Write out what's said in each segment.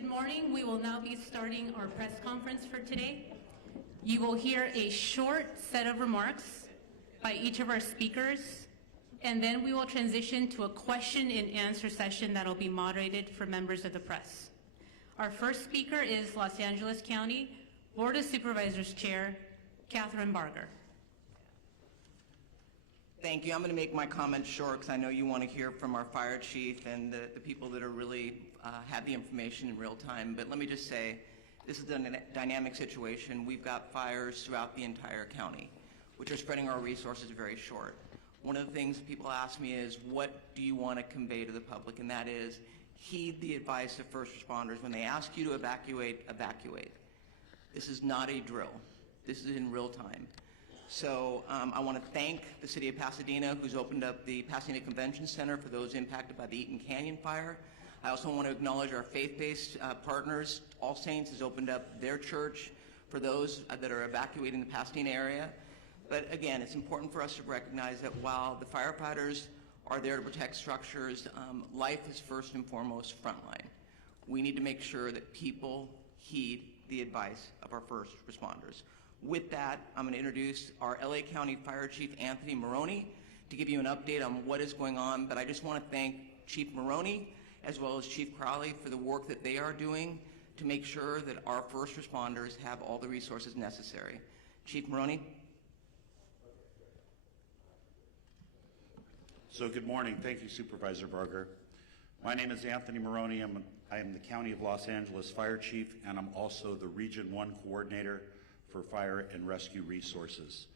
Good morning. We will now be starting our press conference for today. You will hear a short set of remarks by each of our speakers, and then we will transition to a question and answer session that will be moderated for members of the press. Our first speaker is Los Angeles County Board of Supervisors Chair, Catherine Barger. Thank you. I'm going to make my comments short because I know you want to hear from our fire chief and the people that are really have the information in real time. But let me just say, this is a dynamic situation. We've got fires throughout the entire county, which are spreading our resources very short. One of the things people ask me is, what do you want to convey to the public? And that is, heed the advice of first responders. When they ask you to evacuate, evacuate. This is not a drill. This is in real time. So I want to thank the City of Pasadena, who's opened up the Pasadena Convention Center for those impacted by the Eaton Canyon fire. I also want to acknowledge our faith-based partners. All Saints has opened up their church for those that are evacuating the Pasadena area. But again, it's important for us to recognize that while the firefighters are there to protect structures, life is first and foremost frontline. We need to make sure that people heed the advice of our first responders. With that, I'm going to introduce our LA County Fire Chief, Anthony Maroney, to give you an update on what is going on. But I just want to thank Chief Maroney as well as Chief Crowley for the work that they are doing to make sure that our first responders have all the resources necessary. Chief Maroney. So good morning. Thank you, Supervisor Barger. My name is Anthony Maroney. I am the County of Los Angeles Fire Chief, and I'm also the Region 1 Coordinator for Fire and Rescue Resources.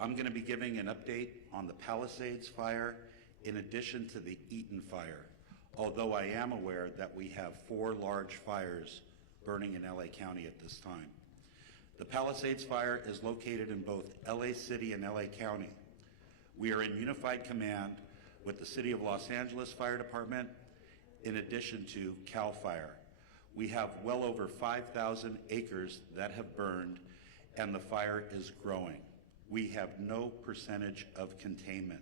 I'm going to be giving an update on the Palisades fire in addition to the Eaton fire, although I am aware that we have 4 large fires burning in LA County at this time. The Palisades fire is located in both LA City and LA County. We are in unified command with the City of Los Angeles Fire Department in addition to CAL FIRE. We have well over 5,000 acres that have burned, and the fire is growing. We have no percentage of containment.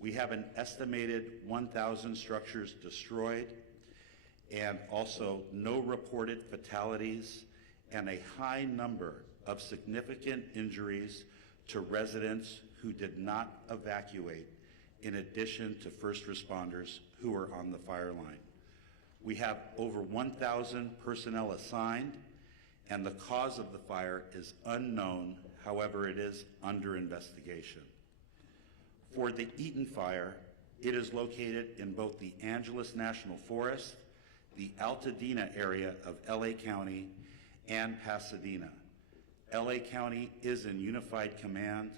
We have an estimated 1,000 structures destroyed, and also no reported fatalities, and a high number of significant injuries to residents who did not evacuate, in addition to first responders who are on the fire line. We have over 1,000 personnel assigned, and the cause of the fire is unknown. However, it is under investigation. For the Eaton fire, it is located in both the Angeles National Forest, the Altadena area of LA County, and Pasadena. LA County is in unified command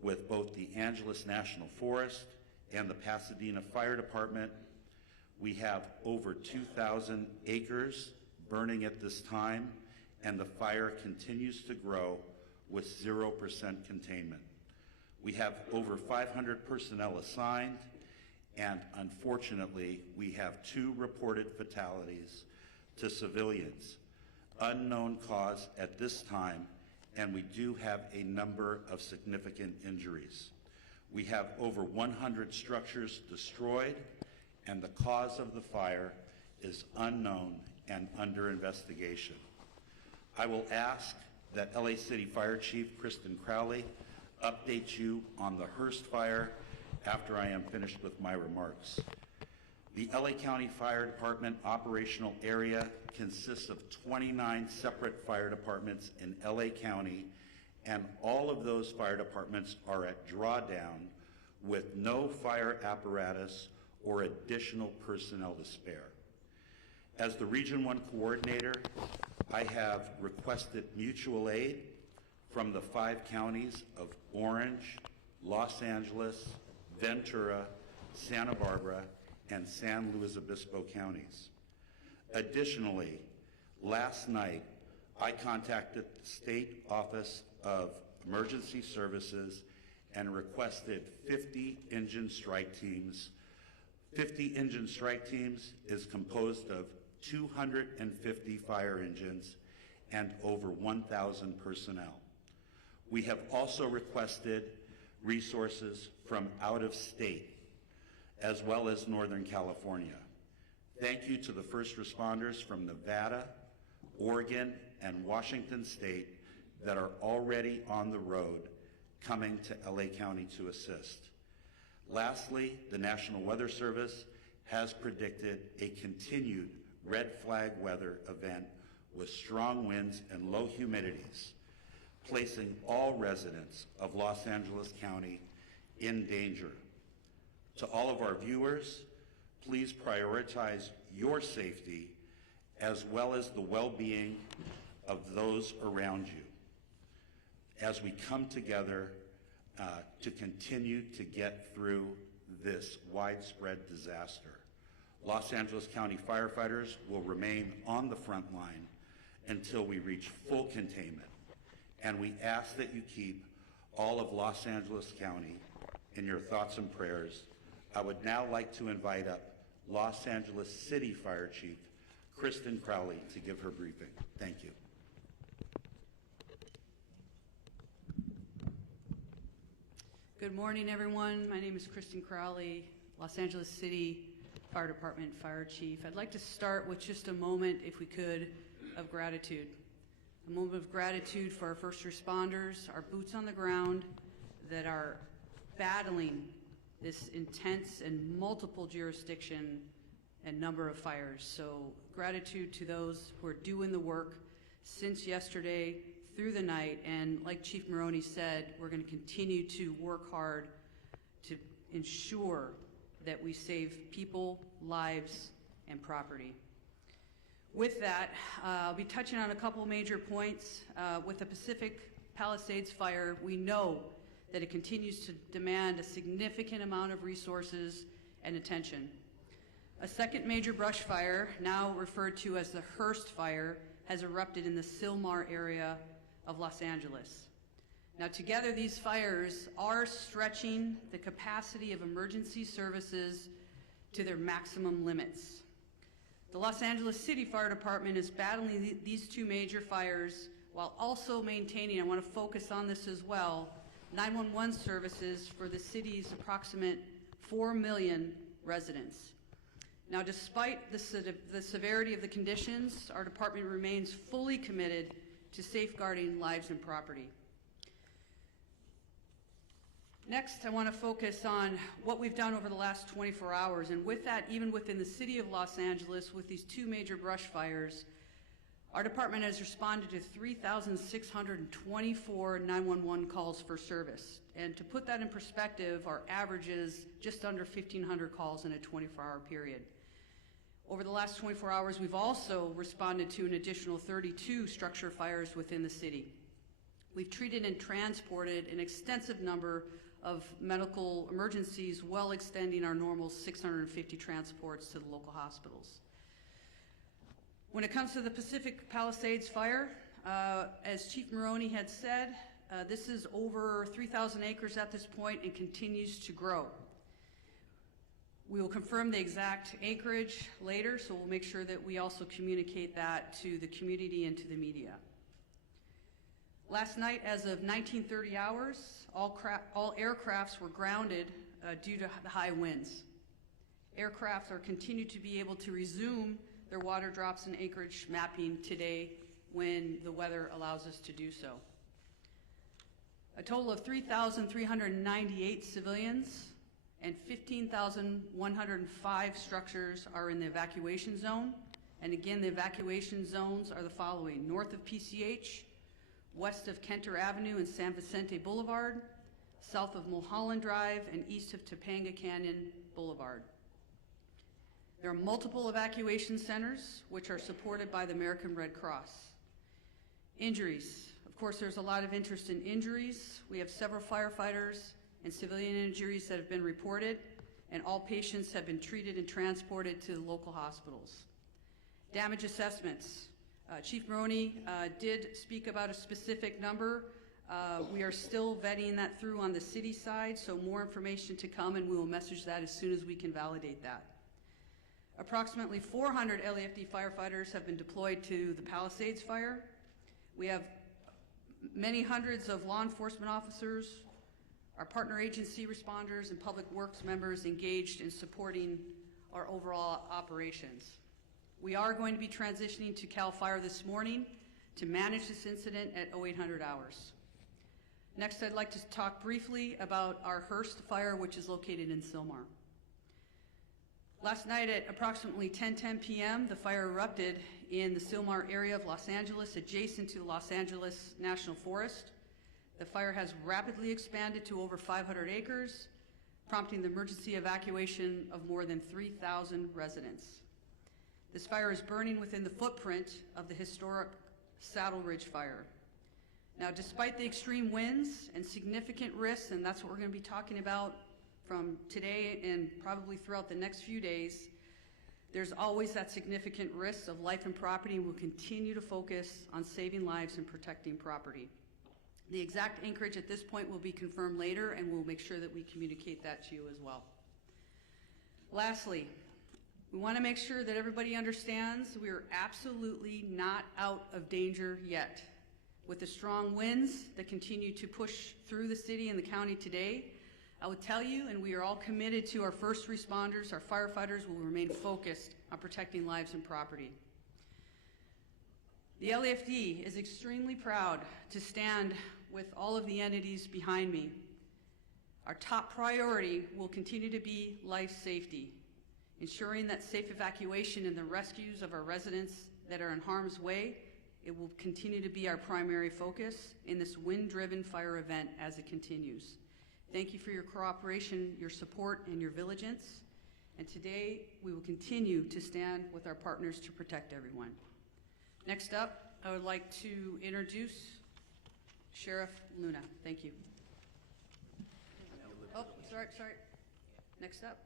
with both the Angeles National Forest and the Pasadena Fire Department. We have over 2,000 acres burning at this time, and the fire continues to grow with 0% containment. We have over 500 personnel assigned, and unfortunately, we have 2 reported fatalities to civilians. Unknown cause at this time, and we do have a number of significant injuries. We have over 100 structures destroyed, and the cause of the fire is unknown and under investigation. I will ask that LA City Fire Chief Kristen Crowley update you on the Hearst fire after I am finished with my remarks. The LA County Fire Department operational area consists of 29 separate fire departments in LA County, and all of those fire departments are at drawdown with no fire apparatus or additional personnel to spare. As the Region 1 Coordinator, I have requested mutual aid from the 5 counties of Orange, Los Angeles, Ventura, Santa Barbara, and San Luis Obispo counties. Additionally, last night, I contacted the State Office of Emergency Services and requested 50 engine strike teams. 50 engine strike teams is composed of 250 fire engines and over 1,000 personnel. We have also requested resources from out of state, as well as Northern California. Thank you to the first responders from Nevada, Oregon, and Washington State that are already on the road coming to LA County to assist. Lastly, the National Weather Service has predicted a continued red flag weather event with strong winds and low humidities, placing all residents of Los Angeles County in danger. To all of our viewers, please prioritize your safety as well as the well-being of those around you as we come together to continue to get through this widespread disaster. Los Angeles County firefighters will remain on the front line until we reach full containment, and we ask that you keep all of Los Angeles County in your thoughts and prayers. I would now like to invite up Los Angeles City Fire Chief Kristen Crowley to give her briefing. Thank you. Good morning, everyone. My name is Kristen Crowley, Los Angeles City Fire Department Fire Chief. I'd like to start with just a moment, if we could, of gratitude. A moment of gratitude for our first responders, our boots on the ground that are battling this intense and multiple jurisdiction and number of fires. So gratitude to those who are doing the work since yesterday through the night, and like Chief Maroney said, we're going to continue to work hard to ensure that we save people, lives, and property. With that, I'll be touching on a couple major points. With the Pacific Palisades fire, we know that it continues to demand a significant amount of resources and attention. A second major brush fire, now referred to as the Hearst Fire, has erupted in the Sylmar area of Los Angeles. Now together, these fires are stretching the capacity of emergency services to their maximum limits. The Los Angeles City Fire Department is battling these two major fires while also maintaining, I want to focus on this as well, 911 services for the city's approximate 4 million residents. Now, despite the severity of the conditions, our department remains fully committed to safeguarding lives and property. Next, I want to focus on what we've done over the last 24 hours, and with that, even within the city of Los Angeles, with these two major brush fires, our department has responded to 3,624 911 calls for service. And to put that in perspective, our average is just under 1,500 calls in a 24-hour period. Over the last 24 hours, we've also responded to an additional 32 structure fires within the city. We've treated and transported an extensive number of medical emergencies, well extending our normal 650 transports to the local hospitals. When it comes to the Pacific Palisades fire, as Chief Maroney had said, this is over 3,000 acres at this point and continues to grow. We will confirm the exact acreage later, so we'll make sure that we also communicate that to the community and to the media. Last night, as of 19:30 hours, all aircrafts were grounded due to the high winds. Aircraft are continued to be able to resume their water drops and acreage mapping today when the weather allows us to do so. A total of 3,398 civilians and 15,105 structures are in the evacuation zone. And again, the evacuation zones are the following: north of PCH, west of Kenter Avenue and San Vicente Boulevard, south of Mulholland Drive, and east of Topanga Canyon Boulevard. There are multiple evacuation centers which are supported by the American Red Cross. Injuries. Of course, there's a lot of interest in injuries. We have several firefighters and civilian injuries that have been reported, and all patients have been treated and transported to the local hospitals. Damage assessments. Chief Maroney did speak about a specific number. We are still vetting that through on the city side, so more information to come, and we will message that as soon as we can validate that. Approximately 400 LAFD firefighters have been deployed to the Palisades fire. We have many hundreds of law enforcement officers, our partner agency responders, and public works members engaged in supporting our overall operations. We are going to be transitioning to CAL FIRE this morning to manage this incident at 0800 hours. Next, I'd like to talk briefly about our Hearst fire, which is located in Sylmar. Last night at approximately 10:10 p.m., the fire erupted in the Sylmar area of Los Angeles, adjacent to the Los Angeles National Forest. The fire has rapidly expanded to over 500 acres, prompting the emergency evacuation of more than 3,000 residents. This fire is burning within the footprint of the historic Saddle Ridge fire. Now, despite the extreme winds and significant risks, and that's what we're going to be talking about from today and probably throughout the next few days, there's always that significant risk of life and property, and we'll continue to focus on saving lives and protecting property. The exact anchorage at this point will be confirmed later, and we'll make sure that we communicate that to you as well. Lastly, we want to make sure that everybody understands we are absolutely not out of danger yet. With the strong winds that continue to push through the city and the county today, I would tell you, and we are all committed to our first responders, our firefighters will remain focused on protecting lives and property. The LAFD is extremely proud to stand with all of the entities behind me. Our top priority will continue to be life safety, ensuring that safe evacuation and the rescues of our residents that are in harm's way. It will continue to be our primary focus in this wind-driven fire event as it continues. Thank you for your cooperation, your support, and your vigilance. And today, we will continue to stand with our partners to protect everyone. Next up, I would like to introduce Sheriff Luna. Thank you. Oh, sorry. Next up.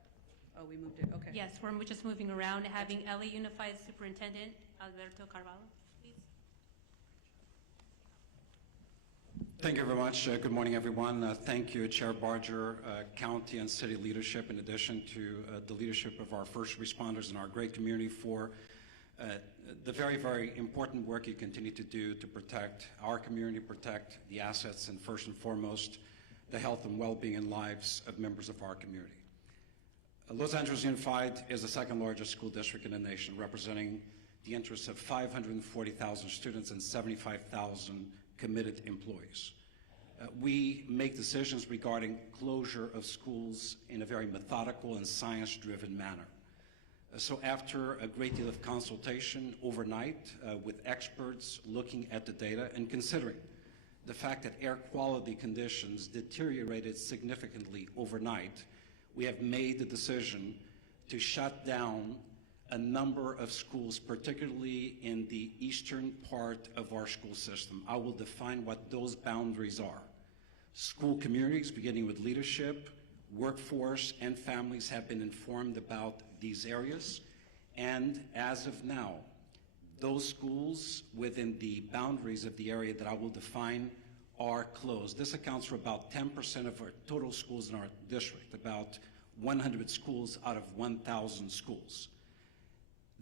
Oh, we moved it. Okay. Yes, we're just moving around, having LA Unified Superintendent Alberto Carvalho, please. Thank you very much. Good morning, everyone. Thank you, Chair Barger, county and city leadership, in addition to the leadership of our first responders and our great community for the very, very important work you continue to do to protect our community, protect the assets, and first and foremost, the health and well-being and lives of members of our community. Los Angeles Unified is the second largest school district in the nation, representing the interests of 540,000 students and 75,000 committed employees. We make decisions regarding closure of schools in a very methodical and science-driven manner. So after a great deal of consultation overnight with experts looking at the data and considering the fact that air quality conditions deteriorated significantly overnight, we have made the decision to shut down a number of schools, particularly in the eastern part of our school system. I will define what those boundaries are. School communities, beginning with leadership, workforce, and families, have been informed about these areas, and as of now, those schools within the boundaries of the area that I will define are closed. This accounts for about 10% of our total schools in our district, about 100 schools out of 1,000 schools.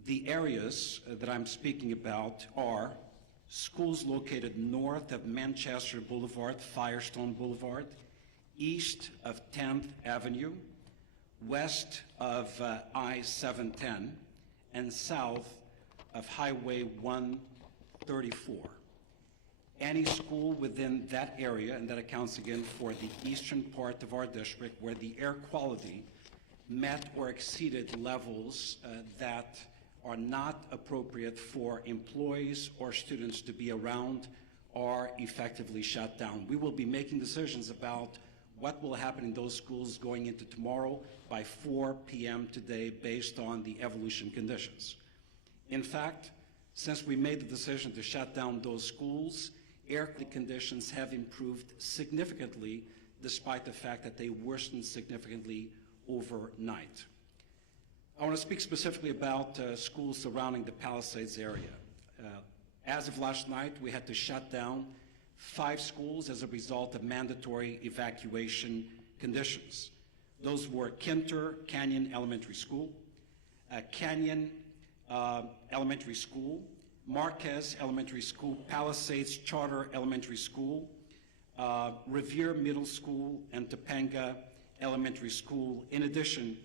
The areas that I'm speaking about are schools located north of Manchester Boulevard, Firestone Boulevard, east of 10th Avenue, west of I-710, and south of Highway 134. Any school within that area, and that accounts again for the eastern part of our district, where the air quality met or exceeded levels that are not appropriate for employees or students to be around, are effectively shut down. We will be making decisions about what will happen in those schools going into tomorrow by 4 p.m. today based on the evolution conditions. In fact, since we made the decision to shut down those schools, air conditions have improved significantly despite the fact that they worsened significantly overnight. I want to speak specifically about schools surrounding the Palisades area. As of last night, we had to shut down 5 schools as a result of mandatory evacuation conditions. Those were Kinter Canyon Elementary School, Canyon Elementary School, Marquez Elementary School, Palisades Charter Elementary School, Revere Middle School, and Topanga Elementary School, in addition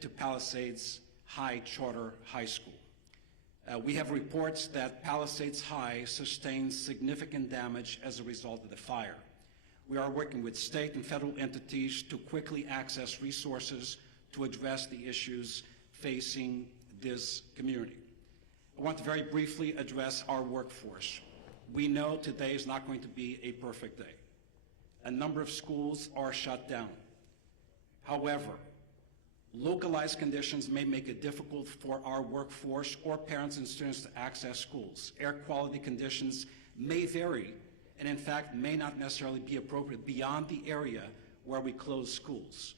to Palisades High Charter High School. We have reports that Palisades High sustained significant damage as a result of the fire. We are working with state and federal entities to quickly access resources to address the issues facing this community. I want to very briefly address our workforce. We know today is not going to be a perfect day. A number of schools are shut down. However, localized conditions may make it difficult for our workforce or parents and students to access schools. Air quality conditions may vary and in fact may not necessarily be appropriate beyond the area where we close schools.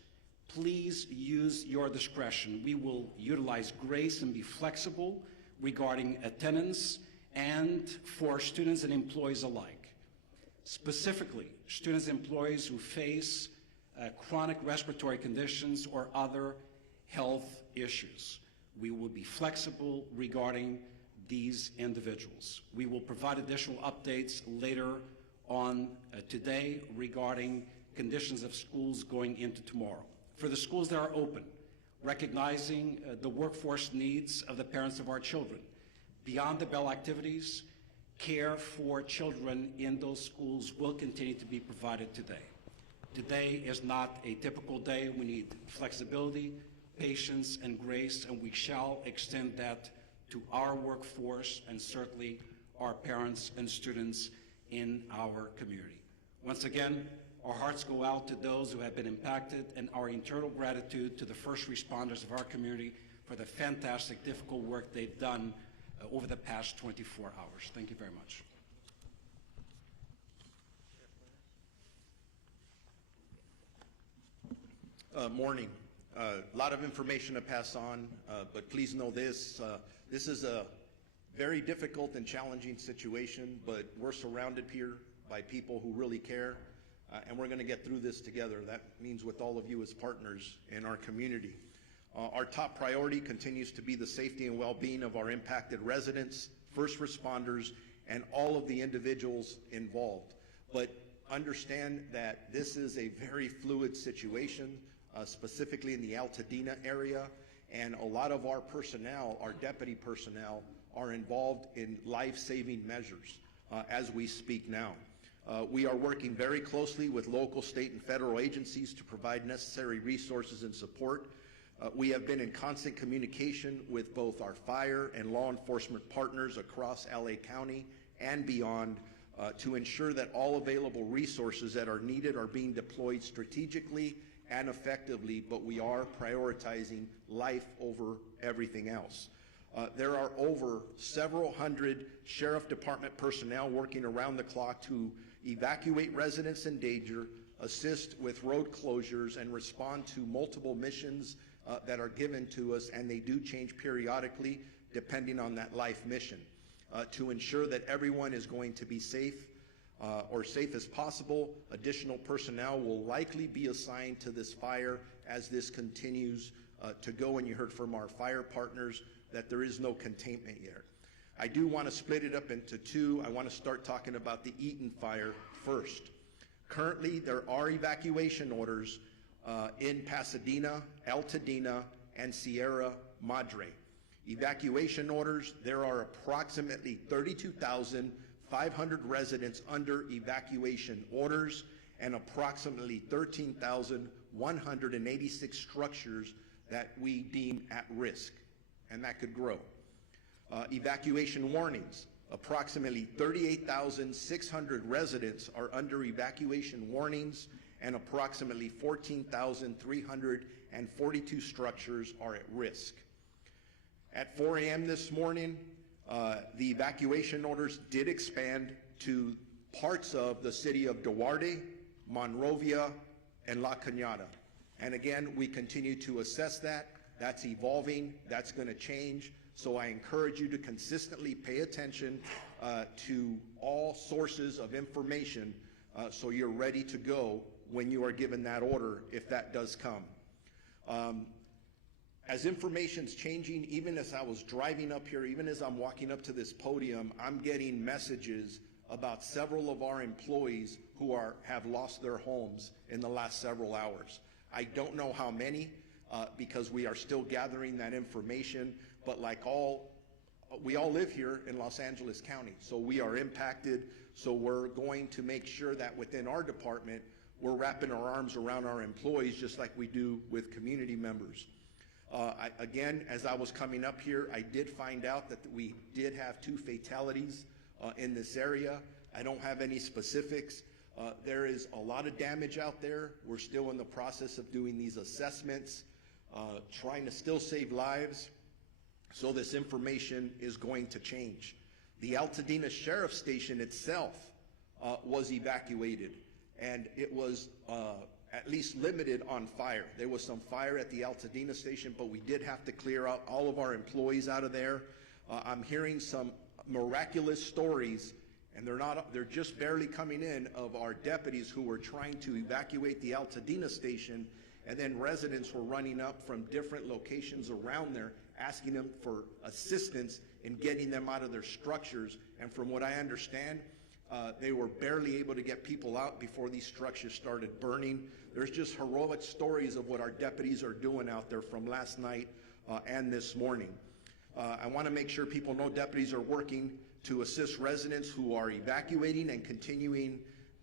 Please use your discretion. We will utilize grace and be flexible regarding attendance and for students and employees alike. Specifically, students and employees who face chronic respiratory conditions or other health issues. We will be flexible regarding these individuals. We will provide additional updates later on today regarding conditions of schools going into tomorrow. For the schools that are open, recognizing the workforce needs of the parents of our children. Beyond the bell activities, care for children in those schools will continue to be provided today. Today is not a typical day. We need flexibility, patience, and grace, and we shall extend that to our workforce and certainly our parents and students in our community. Once again, our hearts go out to those who have been impacted and our eternal gratitude to the first responders of our community for the fantastic, difficult work they've done over the past 24 hours. Thank you very much. Morning. A lot of information to pass on, but please know this. This is a very difficult and challenging situation, but we're surrounded here by people who really care, and we're going to get through this together. That means with all of you as partners in our community. Our top priority continues to be the safety and well-being of our impacted residents, first responders, and all of the individuals involved. But understand that this is a very fluid situation, specifically in the Altadena area, and a lot of our personnel, our deputy personnel, are involved in life-saving measures as we speak now. We are working very closely with local, state, and federal agencies to provide necessary resources and support. We have been in constant communication with both our fire and law enforcement partners across LA County and beyond to ensure that all available resources that are needed are being deployed strategically and effectively, but we are prioritizing life over everything else. There are over several hundred Sheriff Department personnel working around the clock to evacuate residents in danger, assist with road closures, and respond to multiple missions that are given to us, and they do change periodically depending on that life mission. To ensure that everyone is going to be safe or safe as possible, additional personnel will likely be assigned to this fire as this continues to go, and you heard from our fire partners that there is no containment yet. I do want to split it up into two. I want to start talking about the Eaton fire first. Currently, there are evacuation orders in Pasadena, Altadena, and Sierra Madre. Evacuation orders, there are approximately 32,500 residents under evacuation orders and approximately 13,186 structures that we deem at risk, and that could grow. Evacuation warnings, approximately 38,600 residents are under evacuation warnings and approximately 14,342 structures are at risk. At 4 a.m. this morning, the evacuation orders did expand to parts of the city of Duarte, Monrovia, and La Cañada. And again, we continue to assess that. That's evolving. That's going to change. So I encourage you to consistently pay attention to all sources of information so you're ready to go when you are given that order, if that does come. As information's changing, even as I was driving up here, even as I'm walking up to this podium, I'm getting messages about several of our employees who have lost their homes in the last several hours. I don't know how many. because we are still gathering that information. But we all live here in Los Angeles County, so we are impacted. So we're going to make sure that within our department, we're wrapping our arms around our employees just like we do with community members. Again, as I was coming up here, I did find out that we did have 2 fatalities in this area. I don't have any specifics. There is a lot of damage out there. We're still in the process of doing these assessments, trying to still save lives. So this information is going to change. The Altadena Sheriff's Station itself was evacuated, and it was at least limited on fire. There was some fire at the Altadena Station, but we did have to clear out all of our employees out of there. I'm hearing some miraculous stories, and they're just barely coming in, of our deputies who were trying to evacuate the Altadena Station, and then residents were running up from different locations around there asking them for assistance in getting them out of their structures. And from what I understand, they were barely able to get people out before these structures started burning. There's just heroic stories of what our deputies are doing out there from last night and this morning. I want to make sure people know deputies are working to assist residents who are evacuating and continuing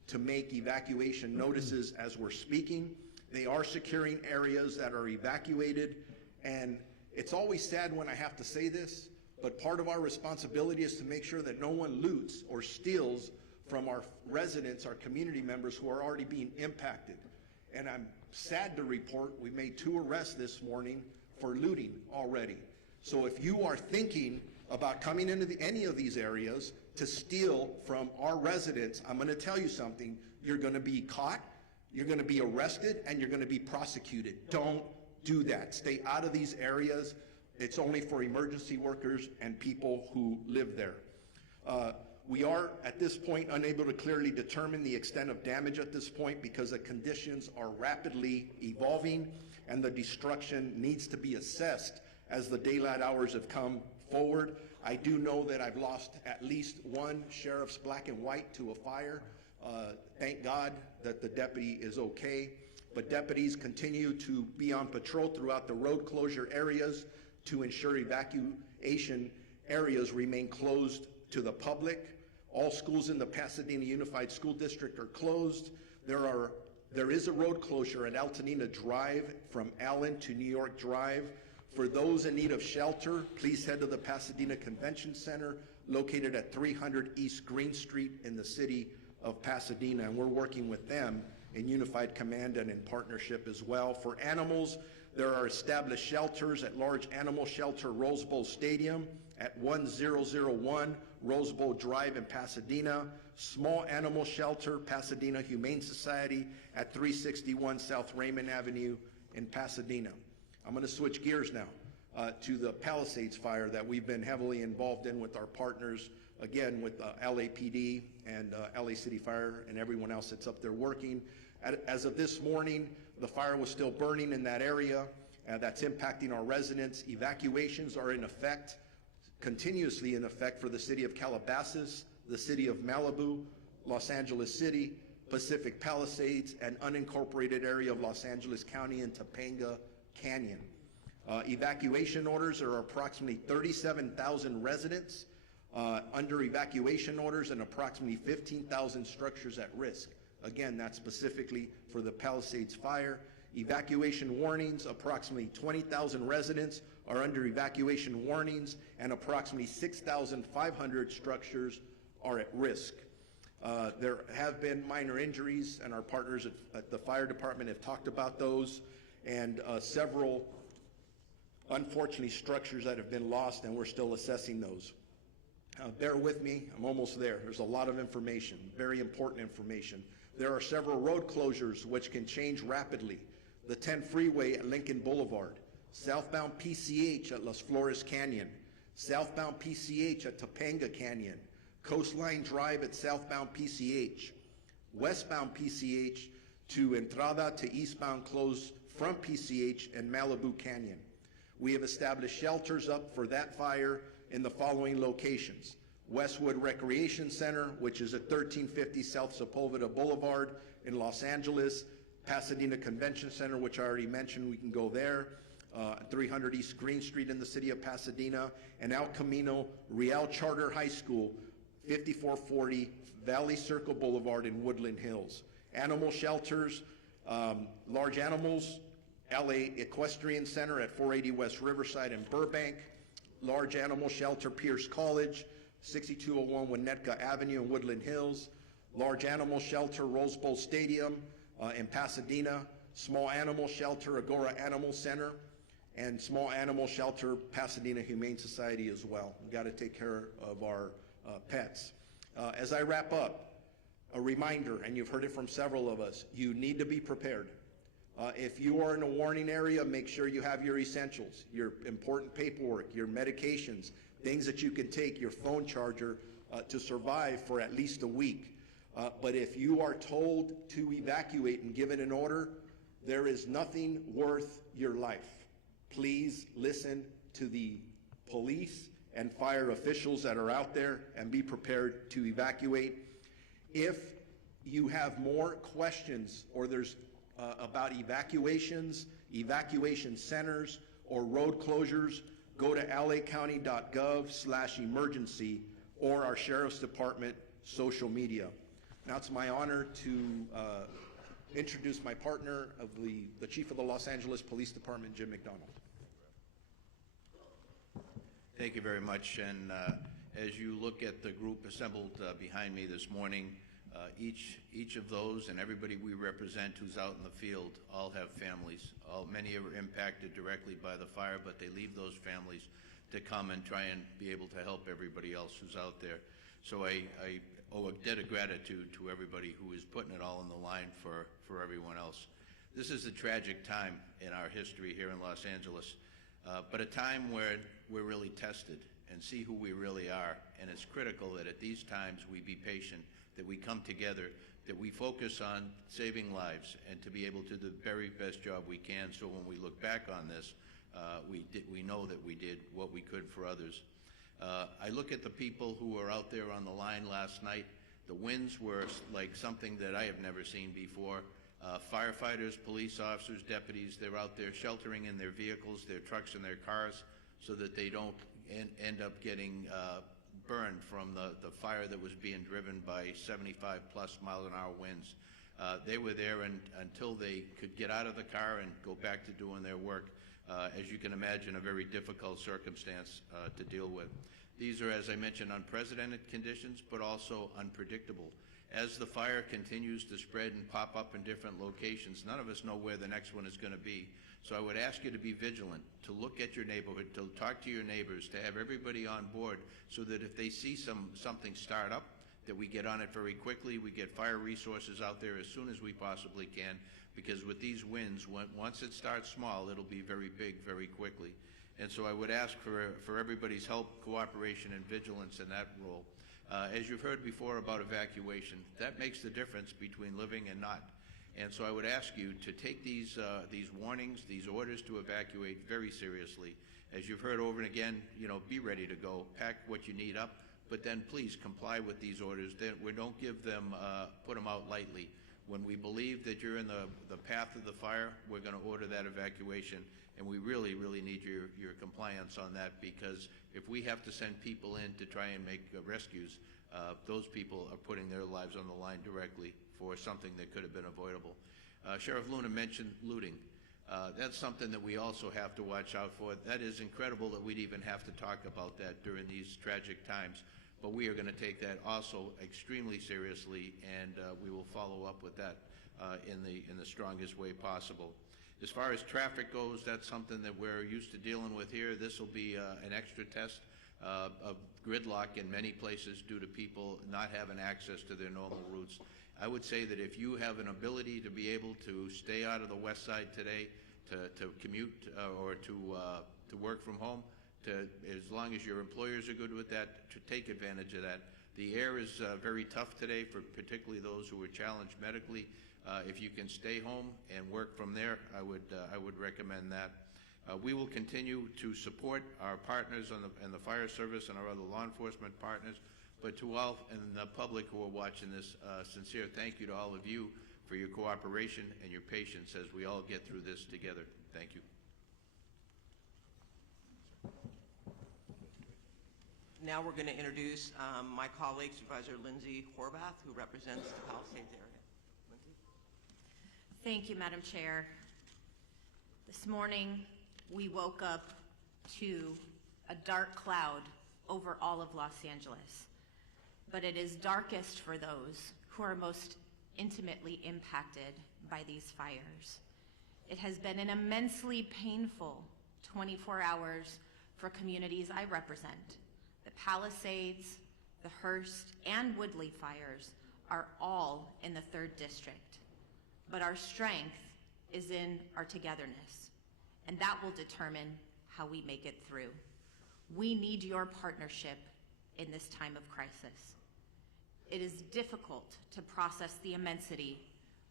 to make evacuation notices as we're speaking. They are securing areas that are evacuated, and it's always sad when I have to say this, but part of our responsibility is to make sure that no one loots or steals from our residents, our community members who are already being impacted. And I'm sad to report we made 2 arrests this morning for looting already. So if you are thinking about coming into any of these areas to steal from our residents, I'm going to tell you something. You're going to be caught, you're going to be arrested, and you're going to be prosecuted. Don't do that. Stay out of these areas. It's only for emergency workers and people who live there. We are, at this point, unable to clearly determine the extent of damage at this point because the conditions are rapidly evolving and the destruction needs to be assessed as the daylight hours have come forward. I do know that I've lost at least 1 sheriff's black and white to a fire. Thank God that the deputy is okay. But deputies continue to be on patrol throughout the road closure areas to ensure evacuation areas remain closed to the public. All schools in the Pasadena Unified School District are closed. There is a road closure at Altadena Drive from Allen to New York Drive. For those in need of shelter, please head to the Pasadena Convention Center, located at 300 East Green Street in the city of Pasadena, and we're working with them in Unified Command and in partnership as well. For animals, there are established shelters at Large Animal Shelter Rose Bowl Stadium at 1001 Rose Bowl Drive in Pasadena, Small Animal Shelter Pasadena Humane Society at 361 South Raymond Avenue in Pasadena. I'm going to switch gears now to the Palisades fire that we've been heavily involved in with our partners, again with LAPD and LA City Fire and everyone else that's up there working. As of this morning, the fire was still burning in that area. That's impacting our residents. Evacuations are in effect, continuously in effect, for the city of Calabasas, the city of Malibu, Los Angeles City, Pacific Palisades, and unincorporated area of Los Angeles County and Topanga Canyon. Evacuation orders are approximately 37,000 residents under evacuation orders and approximately 15,000 structures at risk. Again, that's specifically for the Palisades fire. Evacuation warnings, approximately 20,000 residents are under evacuation warnings and approximately 6,500 structures are at risk. There have been minor injuries, and our partners at the fire department have talked about those, and several, unfortunately, structures that have been lost, and we're still assessing those. Bear with me, I'm almost there. There's a lot of information, very important information. There are several road closures which can change rapidly. The 10 freeway at Lincoln Boulevard, southbound PCH at Las Flores Canyon, southbound PCH at Topanga Canyon, Coastline Drive at southbound PCH, westbound PCH to Entrada to eastbound closed from PCH and Malibu Canyon. We have established shelters up for that fire in the following locations: Westwood Recreation Center, which is at 1350 South Sepulveda Boulevard in Los Angeles; Pasadena Convention Center, which I already mentioned, we can go there. 300 East Green Street in the city of Pasadena, and El Camino Real Charter High School, 5440 Valley Circle Boulevard in Woodland Hills. Animal shelters, large animals, LA Equestrian Center at 480 West Riverside in Burbank. Large animal shelter, Pierce College, 6201 Winnetka Avenue in Woodland Hills. Large animal shelter, Rose Bowl Stadium in Pasadena. Small animal shelter, Agora Animal Center. And small animal shelter, Pasadena Humane Society as well. We've got to take care of our pets. As I wrap up, a reminder, and you've heard it from several of us, you need to be prepared. If you are in a warning area, make sure you have your essentials, your important paperwork, your medications, things that you can take, your phone charger to survive for at least a week. But if you are told to evacuate and given an order, there is nothing worth your life. Please listen to the police and fire officials that are out there and be prepared to evacuate. If you have more questions or there's about evacuations, evacuation centers, or road closures, go to lacounty.gov/emergency or our Sheriff's Department social media. Now it's my honor to introduce my partner of the Chief of the Los Angeles Police Department, Jim McDonald. Thank you very much. And as you look at the group assembled behind me this morning, each of those and everybody we represent who's out in the field all have families. Many are impacted directly by the fire, but they leave those families to come and try and be able to help everybody else who's out there. So I owe a debt of gratitude to everybody who is putting it all on the line for everyone else. This is a tragic time in our history here in Los Angeles, but a time where we're really tested and see who we really are. And it's critical that at these times we be patient, that we come together, that we focus on saving lives and to be able to do the very best job we can, so when we look back on this, we know that we did what we could for others. I look at the people who were out there on the line last night. The winds were like something that I have never seen before. Firefighters, police officers, deputies, they're out there sheltering in their vehicles, their trucks and their cars, so that they don't end up getting burned from the fire that was being driven by 75-plus-mile-an-hour winds. They were there until they could get out of the car and go back to doing their work. As you can imagine, a very difficult circumstance to deal with. These are, as I mentioned, unprecedented conditions, but also unpredictable. As the fire continues to spread and pop up in different locations, none of us know where the next one is going to be. So I would ask you to be vigilant, to look at your neighborhood, to talk to your neighbors, to have everybody on board, so that if they see something start up, that we get on it very quickly. We get fire resources out there as soon as we possibly can, because with these winds, once it starts small, it'll be very big very quickly. And so I would ask for everybody's help, cooperation, and vigilance in that role. As you've heard before about evacuation, that makes the difference between living and not. And so I would ask you to take these warnings, these orders to evacuate very seriously. As you've heard over and again, be ready to go, pack what you need up, but then please comply with these orders. We don't give them, put them out lightly. When we believe that you're in the path of the fire, we're going to order that evacuation, and we really, really need your compliance on that, because if we have to send people in to try and make rescues, those people are putting their lives on the line directly for something that could have been avoidable. Sheriff Luna mentioned looting. That's something that we also have to watch out for. That is incredible that we'd even have to talk about that during these tragic times. But we are going to take that also extremely seriously, and we will follow up with that in the strongest way possible. As far as traffic goes, that's something that we're used to dealing with here. This will be an extra test of gridlock in many places due to people not having access to their normal routes. I would say that if you have an ability to be able to stay out of the west side today, to commute or to work from home, as long as your employers are good with that, to take advantage of that. The air is very tough today for particularly those who are challenged medically. If you can stay home and work from there, I would recommend that. We will continue to support our partners in the fire service and our other law enforcement partners. But to all in the public who are watching this, sincere thank you to all of you for your cooperation and your patience as we all get through this together. Thank you. Now we're going to introduce my colleague, Supervisor Lindsay Horvath, who represents the Palisades area. Lindsay? Thank you, Madam Chair. This morning, we woke up to a dark cloud over all of Los Angeles, but it is darkest for those who are most intimately impacted by these fires. It has been an immensely painful 24 hours for communities I represent. The Palisades, the Hearst, and Woodley fires are all in the 3rd District, but our strength is in our togetherness, and that will determine how we make it through. We need your partnership in this time of crisis. It is difficult to process the immensity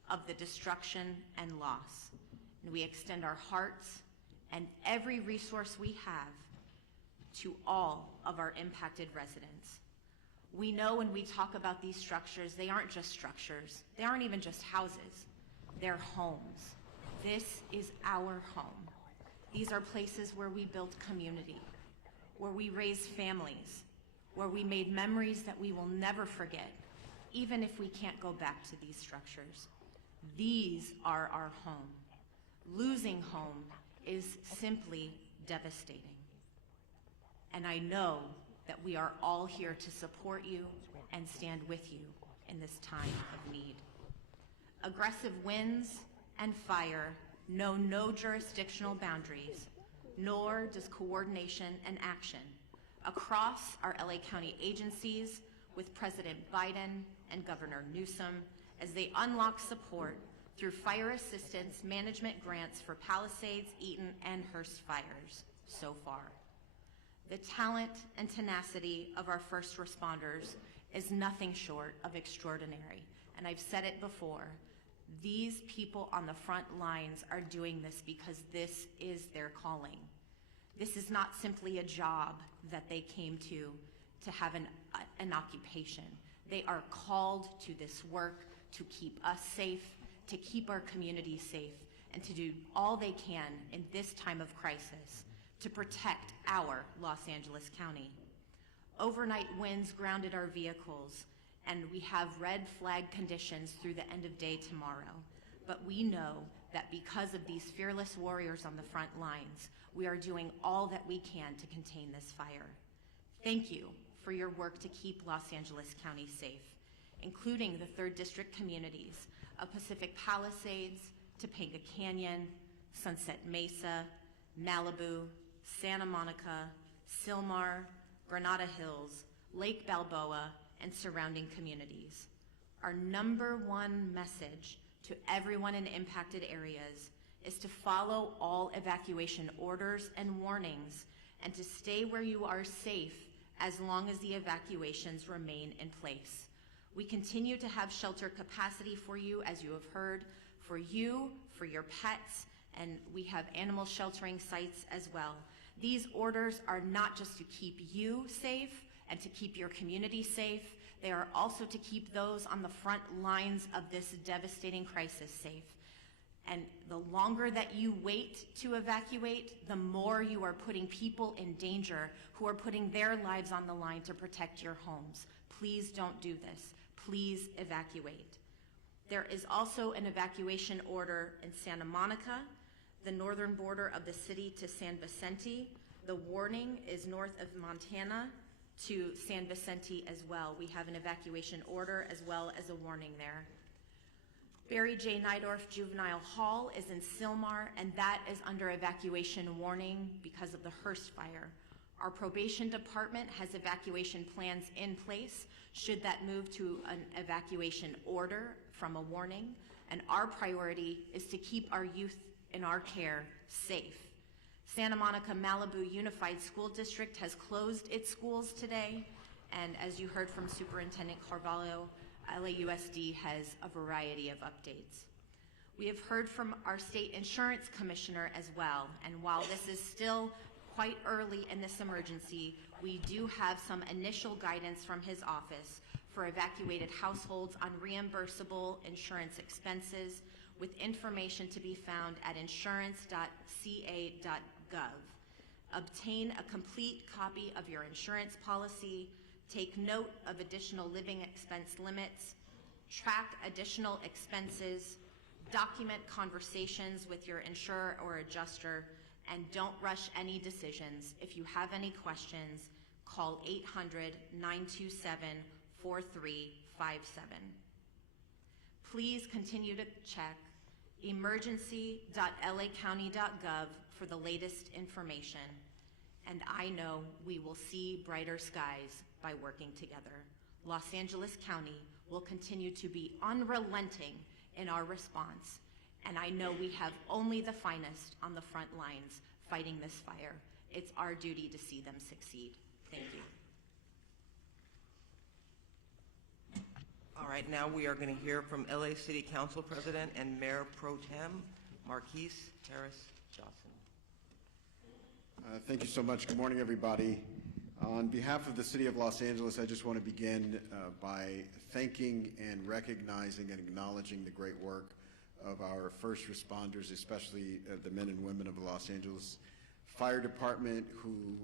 of the destruction and loss, and we extend our hearts and every resource we have to all of our impacted residents. We know when we talk about these structures, they aren't just structures. They aren't even just houses. They're homes. This is our home. These are places where we built community, where we raised families, where we made memories that we will never forget, even if we can't go back to these structures. These are our home. Losing home is simply devastating. And I know that we are all here to support you and stand with you in this time of need. Aggressive winds and fire know no jurisdictional boundaries, nor does coordination and action across our LA County agencies with President Biden and Governor Newsom as they unlock support through fire assistance management grants for Palisades, Eaton, and Hearst fires so far. The talent and tenacity of our first responders is nothing short of extraordinary. And I've said it before, these people on the front lines are doing this because this is their calling. This is not simply a job that they came to have an occupation. They are called to this work to keep us safe, to keep our community safe, and to do all they can in this time of crisis to protect our Los Angeles County. Overnight winds grounded our vehicles, and we have red flag conditions through the end of day tomorrow. But we know that because of these fearless warriors on the front lines, we are doing all that we can to contain this fire. Thank you for your work to keep Los Angeles County safe, including the 3rd District communities of Pacific Palisades, Topanga Canyon, Sunset Mesa, Malibu, Santa Monica, Sylmar, Granada Hills, Lake Balboa, and surrounding communities. Our #1 message to everyone in impacted areas is to follow all evacuation orders and warnings and to stay where you are safe as long as the evacuations remain in place. We continue to have shelter capacity for you, as you have heard, for you, for your pets, and we have animal sheltering sites as well. These orders are not just to keep you safe and to keep your community safe, they are also to keep those on the front lines of this devastating crisis safe. And the longer that you wait to evacuate, the more you are putting people in danger who are putting their lives on the line to protect your homes. Please don't do this. Please evacuate. There is also an evacuation order in Santa Monica, the northern border of the city to San Vicente. The warning is north of Montana to San Vicente as well. We have an evacuation order as well as a warning there. Barry J. Nydorf Juvenile Hall is in Sylmar, and that is under evacuation warning because of the Hearst fire. Our probation department has evacuation plans in place should that move to an evacuation order from a warning, and our priority is to keep our youth in our care safe. Santa Monica Malibu Unified School District has closed its schools today, and as you heard from Superintendent Carvalho, LAUSD has a variety of updates. We have heard from our state insurance commissioner as well, and while this is still quite early in this emergency, we do have some initial guidance from his office for evacuated households on reimbursable insurance expenses, with information to be found at insurance.ca.gov. Obtain a complete copy of your insurance policy, take note of additional living expense limits, track additional expenses, document conversations with your insurer or adjuster, and don't rush any decisions. If you have any questions, call 800-927-4357. Please continue to check emergency.lacounty.gov for the latest information. And I know we will see brighter skies by working together. Los Angeles County will continue to be unrelenting in our response, and I know we have only the finest on the front lines fighting this fire. It's our duty to see them succeed. Thank you. All right, now we are going to hear from LA City Council President and Mayor Pro Tem Marquise Harris-Johnson. Thank you so much. Good morning, everybody. On behalf of the City of Los Angeles, I just want to begin by thanking and recognizing and acknowledging the great work of our first responders, especially the men and women of the Los Angeles Fire Department, who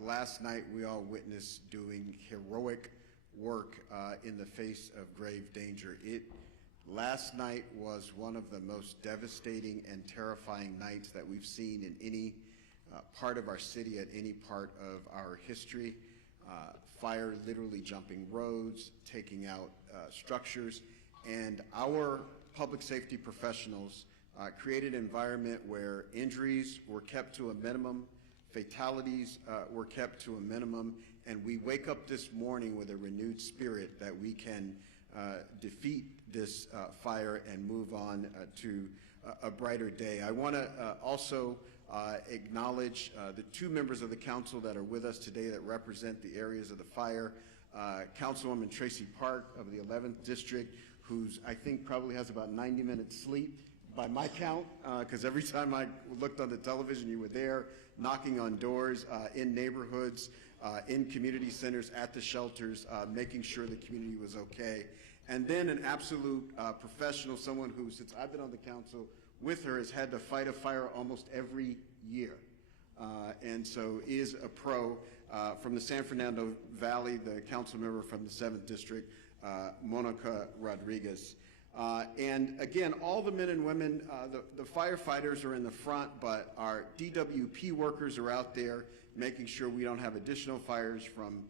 last night we all witnessed doing heroic work in the face of grave danger. Last night was one of the most devastating and terrifying nights that we've seen in any part of our city at any part of our history. Fire literally jumping roads, taking out structures, and our public safety professionals created an environment where injuries were kept to a minimum, fatalities were kept to a minimum, and we wake up this morning with a renewed spirit that we can defeat this fire and move on to a brighter day. I want to also acknowledge the two members of the council that are with us today that represent the areas of the fire. Councilwoman Tracy Park of the 11th District, who's I think probably has about 90 minutes sleep by my count, because every time I looked on the television, you were there knocking on doors in neighborhoods, in community centers, at the shelters, making sure the community was okay. And then an absolute professional, someone who, since I've been on the council with her, has had to fight a fire almost every year. And so is a pro from the San Fernando Valley, the council member from the 7th District, Monica Rodriguez. And again, all the men and women, the firefighters are in the front, but our DWP workers are out there making sure we don't have additional fires from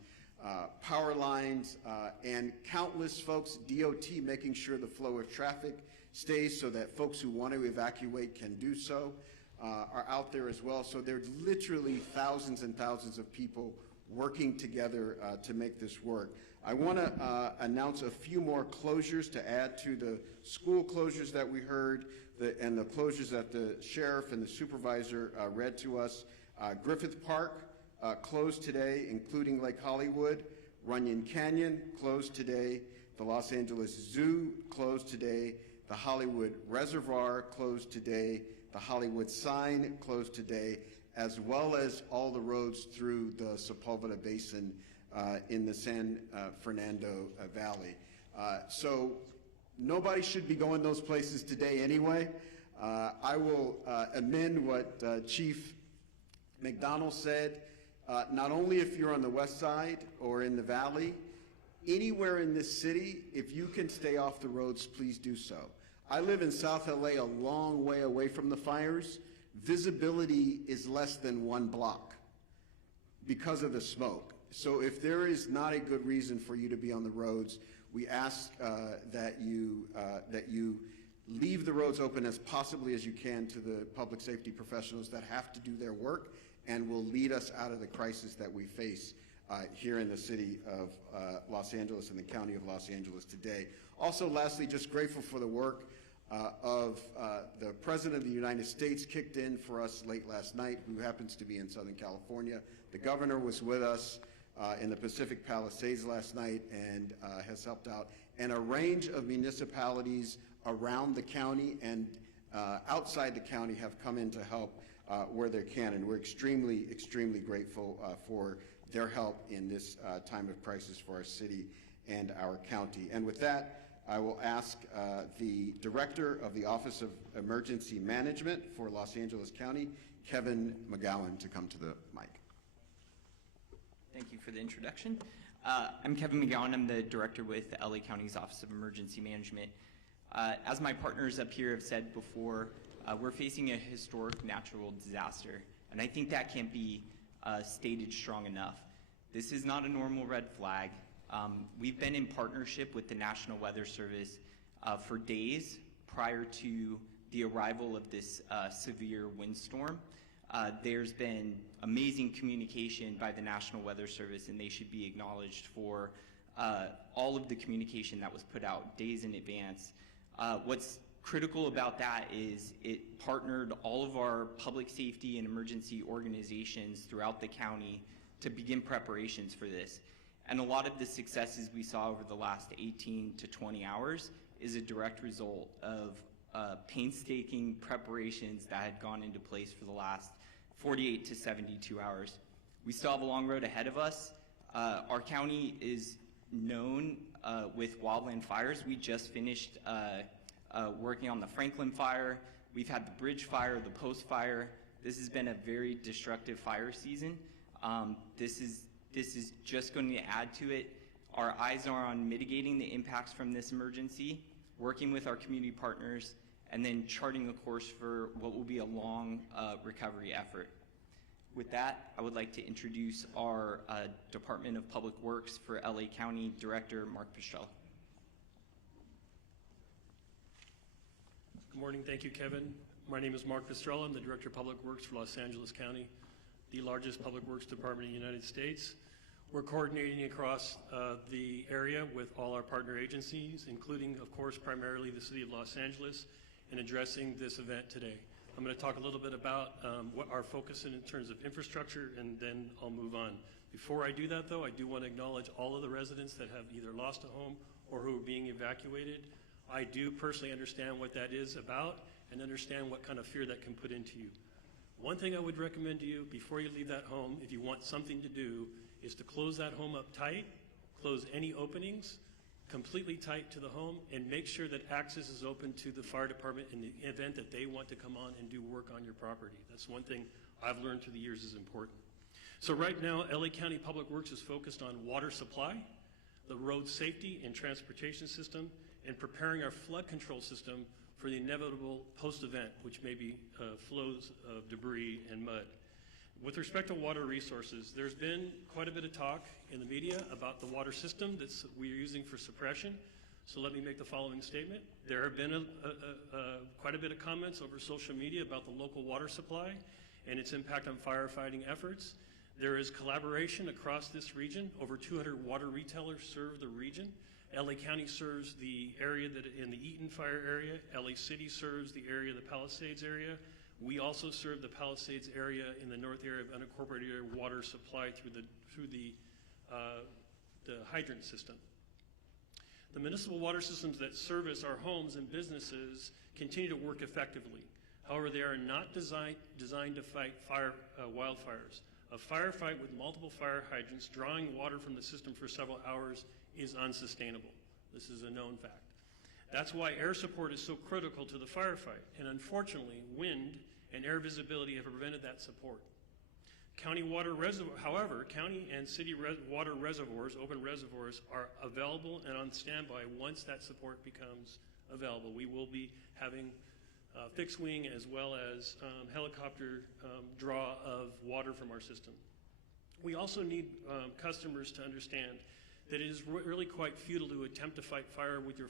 power lines, and countless folks, DOT, making sure the flow of traffic stays so that folks who want to evacuate can do so, are out there as well. So there's literally thousands and thousands of people working together to make this work. I want to announce a few more closures to add to the school closures that we heard and the closures that the sheriff and the supervisor read to us. Griffith Park closed today, including Lake Hollywood. Runyon Canyon closed today. The Los Angeles Zoo closed today. The Hollywood Reservoir closed today. The Hollywood Sign closed today, as well as all the roads through the Sepulveda Basin in the San Fernando Valley. So nobody should be going those places today anyway. I will amend what Chief McDonald said. Not only if you're on the west side or in the valley, anywhere in this city, if you can stay off the roads, please do so. I live in South LA, a long way away from the fires. Visibility is less than 1 block because of the smoke. So if there is not a good reason for you to be on the roads, we ask that you leave the roads open as possibly as you can to the public safety professionals that have to do their work and will lead us out of the crisis that we face here in the city of Los Angeles and the county of Los Angeles today. Also, lastly, just grateful for the work of the President of the United States, kicked in for us late last night, who happens to be in Southern California. The governor was with us in the Pacific Palisades last night and has helped out. And a range of municipalities around the county and outside the county have come in to help where they can. And we're extremely, extremely grateful for their help in this time of crisis for our city and our county. And with that, I will ask the Director of the Office of Emergency Management for Los Angeles County, Kevin McGowan, to come to the mic. Thank you for the introduction. I'm Kevin McGowan. I'm the director with the LA County's Office of Emergency Management. As my partners up here have said before, we're facing a historic natural disaster, and I think that can't be stated strong enough. This is not a normal red flag. We've been in partnership with the National Weather Service for days prior to the arrival of this severe windstorm. There's been amazing communication by the National Weather Service, and they should be acknowledged for all of the communication that was put out days in advance. What's critical about that is it partnered all of our public safety and emergency organizations throughout the county to begin preparations for this. And a lot of the successes we saw over the last 18 to 20 hours is a direct result of painstaking preparations that had gone into place for the last 48 to 72 hours. We still have a long road ahead of us. Our county is known with wildland fires. We just finished working on the Franklin fire. We've had the bridge fire, the post fire. This has been a very destructive fire season. This is just going to add to it. Our eyes are on mitigating the impacts from this emergency, working with our community partners, and then charting a course for what will be a long recovery effort. With that, I would like to introduce our Department of Public Works for LA County Director, Mark Pistrella. Good morning. Thank you, Kevin. My name is Mark Pistrella. I'm the Director of Public Works for Los Angeles County, the largest public works department in the United States. We're coordinating across the area with all our partner agencies, including, of course, primarily the City of Los Angeles, in addressing this event today. I'm going to talk a little bit about what our focus is in terms of infrastructure, and then I'll move on. Before I do that, though, I do want to acknowledge all of the residents that have either lost a home or who are being evacuated. I do personally understand what that is about and understand what kind of fear that can put into you. One thing I would recommend to you before you leave that home, if you want something to do, is to close that home up tight, close any openings, completely tight to the home, and make sure that access is open to the fire department in the event that they want to come on and do work on your property. That's one thing I've learned through the years is important. So right now, LA County Public Works is focused on water supply, the road safety and transportation system, and preparing our flood control system for the inevitable post-event, which may be flows of debris and mud. With respect to water resources, there's been quite a bit of talk in the media about the water system that we're using for suppression. So let me make the following statement. There have been quite a bit of comments over social media about the local water supply and its impact on firefighting efforts. There is collaboration across this region. Over 200 water retailers serve the region. LA County serves the area that in the Eaton fire area. LA City serves the area of the Palisades area. We also serve the Palisades area in the north area of unincorporated area water supply through the hydrant system. The municipal water systems that service our homes and businesses continue to work effectively. However, they are not designed to fight wildfires. A firefight with multiple fire hydrants drawing water from the system for several hours is unsustainable. This is a known fact. That's why air support is so critical to the firefight, and unfortunately, wind and air visibility have prevented that support. However, county and city water reservoirs, open reservoirs, are available and on standby once that support becomes available. We will be having fixed wing as well as helicopter draw of water from our system. We also need customers to understand that it is really quite futile to attempt to fight fire with your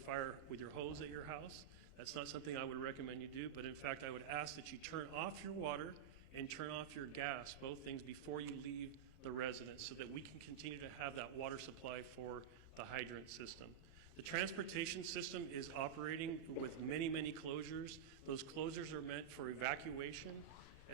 hose at your house. That's not something I would recommend you do, but in fact I would ask that you turn off your water and turn off your gas, both things, before you leave the residence so that we can continue to have that water supply for the hydrant system. The transportation system is operating with many, many closures. Those closures are meant for evacuation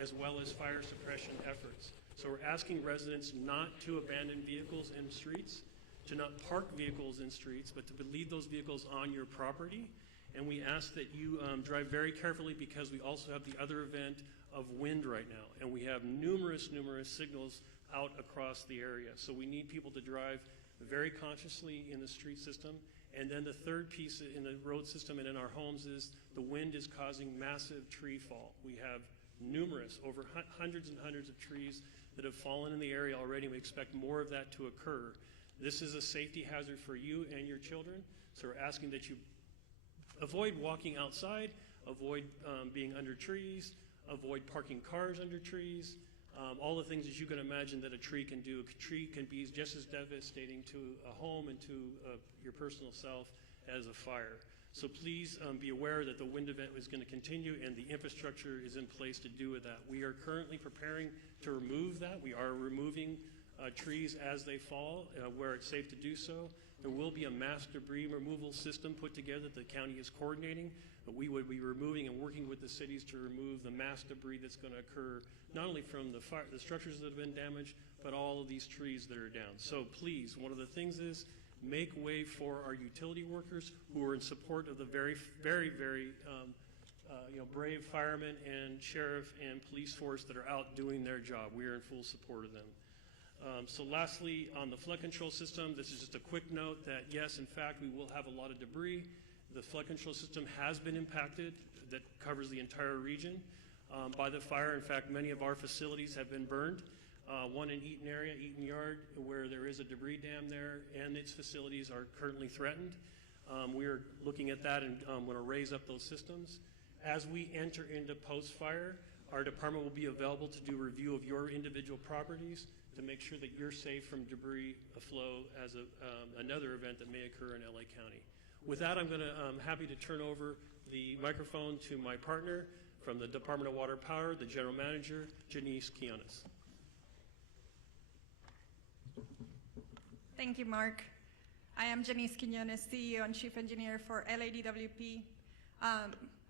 as well as fire suppression efforts. So we're asking residents not to abandon vehicles in streets, to not park vehicles in streets, but to leave those vehicles on your property. And we ask that you drive very carefully because we also have the other event of wind right now. And we have numerous signals out across the area. So we need people to drive very consciously in the street system. And then the third piece in the road system and in our homes is the wind is causing massive tree fall. We have numerous, over hundreds and hundreds of trees that have fallen in the area already. We expect more of that to occur. This is a safety hazard for you and your children, so we're asking that you avoid walking outside, avoid being under trees, avoid parking cars under trees, all the things that you can imagine that a tree can do. A tree can be just as devastating to a home and to your personal self as a fire. So please be aware that the wind event is going to continue and the infrastructure is in place to do with that. We are currently preparing to remove that. We are removing trees as they fall where it's safe to do so. There will be a mass debris removal system put together that the county is coordinating, but we would be removing and working with the cities to remove the mass debris that's going to occur not only from the structures that have been damaged, but all of these trees that are down. So please, one of the things is make way for our utility workers who are in support of the very, very, very brave firemen and sheriff and police force that are out doing their job. We are in full support of them. So lastly, on the flood control system, this is just a quick note that yes, in fact, we will have a lot of debris. The flood control system has been impacted. That covers the entire region by the fire. In fact, many of our facilities have been burned. One in Eaton area, Eaton Yard, where there is a debris dam there, and its facilities are currently threatened. We are looking at that and want to raise up those systems. As we enter into post-fire, our department will be available to do a review of your individual properties to make sure that you're safe from debris flow as another event that may occur in LA County. With that, I'm happy to turn over the microphone to my partner from the Department of Water Power, the General Manager, Janice Quiones. Thank you, Mark. I am Janice Quinones, CEO and Chief Engineer for LADWP.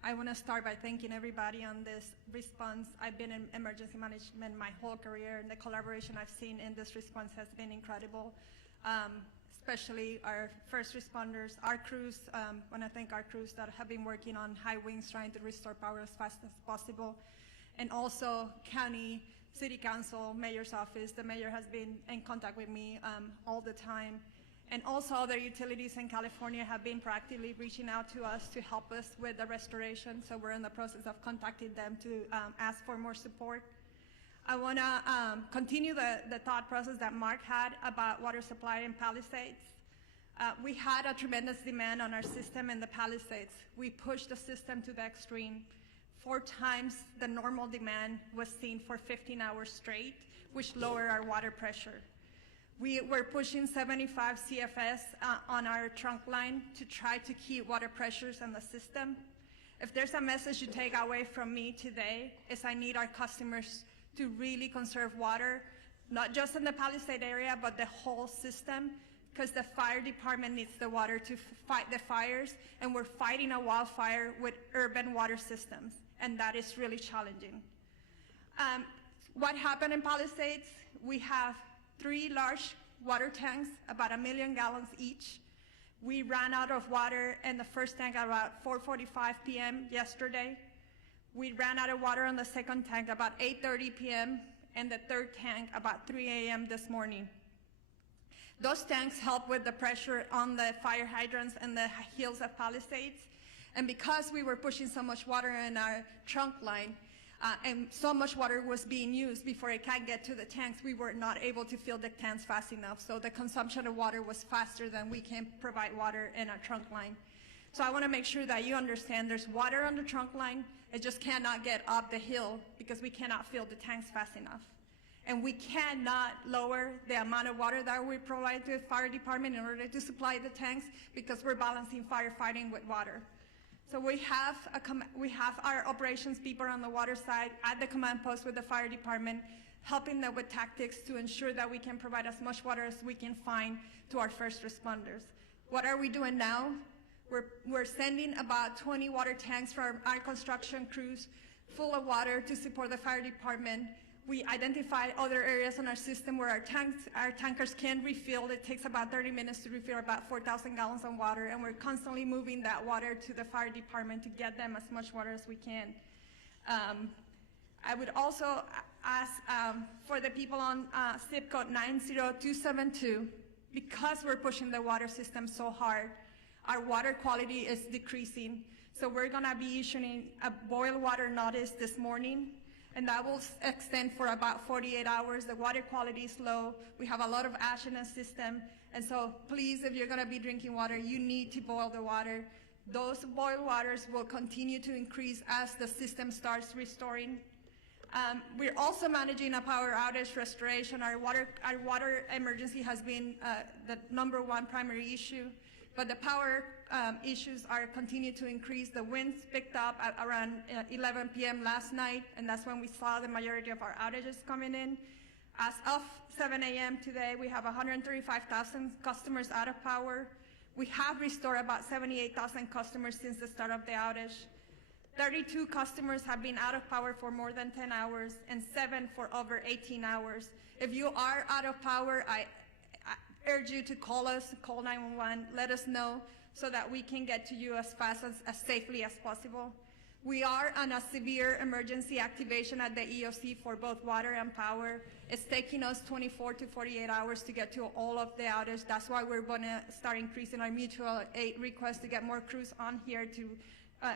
I want to start by thanking everybody on this response. I've been in emergency management my whole career, and the collaboration I've seen in this response has been incredible, especially our first responders, our crews. I want to thank our crews that have been working on high winds trying to restore power as fast as possible, and also county, city council, mayor's office. The mayor has been in contact with me all the time. And also other utilities in California have been proactively reaching out to us to help us with the restoration. So we're in the process of contacting them to ask for more support. I want to continue the thought process that Mark had about water supply in Palisades. We had a tremendous demand on our system in the Palisades. We pushed the system to the extreme. 4 times the normal demand was seen for 15 hours straight, which lowered our water pressure. We were pushing 75 CFS on our trunk line to try to keep water pressures in the system. If there's a message you take away from me today, is I need our customers to really conserve water, not just in the Palisade area, but the whole system, because the fire department needs the water to fight the fires, and we're fighting a wildfire with urban water systems, and that is really challenging. What happened in Palisades? We have 3 large water tanks, about 1 million gallons each. We ran out of water in the first tank at about 4:45 p.m. yesterday. We ran out of water in the second tank about 8:30 p.m. and the third tank about 3 a.m. this morning. Those tanks help with the pressure on the fire hydrants in the hills of Palisades. And because we were pushing so much water in our trunk line, and so much water was being used before it can get to the tanks, we were not able to fill the tanks fast enough. So the consumption of water was faster than we can provide water in our trunk line. So I want to make sure that you understand there's water on the trunk line. It just cannot get up the hill because we cannot fill the tanks fast enough. And we cannot lower the amount of water that we provide to the fire department in order to supply the tanks because we're balancing firefighting with water. So we have our operations people on the water side at the command post with the fire department, helping them with tactics to ensure that we can provide as much water as we can find to our first responders. What are we doing now? We're sending about 20 water tanks for our construction crews full of water to support the fire department. We identified other areas in our system where our tankers can refill. It takes about 30 minutes to refill about 4,000 gallons of water, and we're constantly moving that water to the fire department to get them as much water as we can. I would also ask for the people on zip code 90272, because we're pushing the water system so hard, our water quality is decreasing. So we're gonna be issuing a boil water notice this morning, and that will extend for about 48 hours. The water quality is low. We have a lot of ash in the system. And so please, if you're gonna be drinking water, you need to boil the water. Those boil waters will continue to increase as the system starts restoring. We're also managing a power outage restoration. Our water emergency has been the #1 primary issue, but the power issues are continuing to increase. The winds picked up at around 11 p.m. last night, and that's when we saw the majority of our outages coming in. As of 7 a.m. today, we have 135,000 customers out of power. We have restored about 78,000 customers since the start of the outage. 32 customers have been out of power for more than 10 hours and 7 for over 18 hours. If you are out of power, I urge you to call us, call 911, let us know so that we can get to you as fast as safely as possible. We are on a severe emergency activation at the EOC for both water and power. It's taking us 24 to 48 hours to get to all of the outage. That's why we're gonna start increasing our mutual aid request to get more crews on here to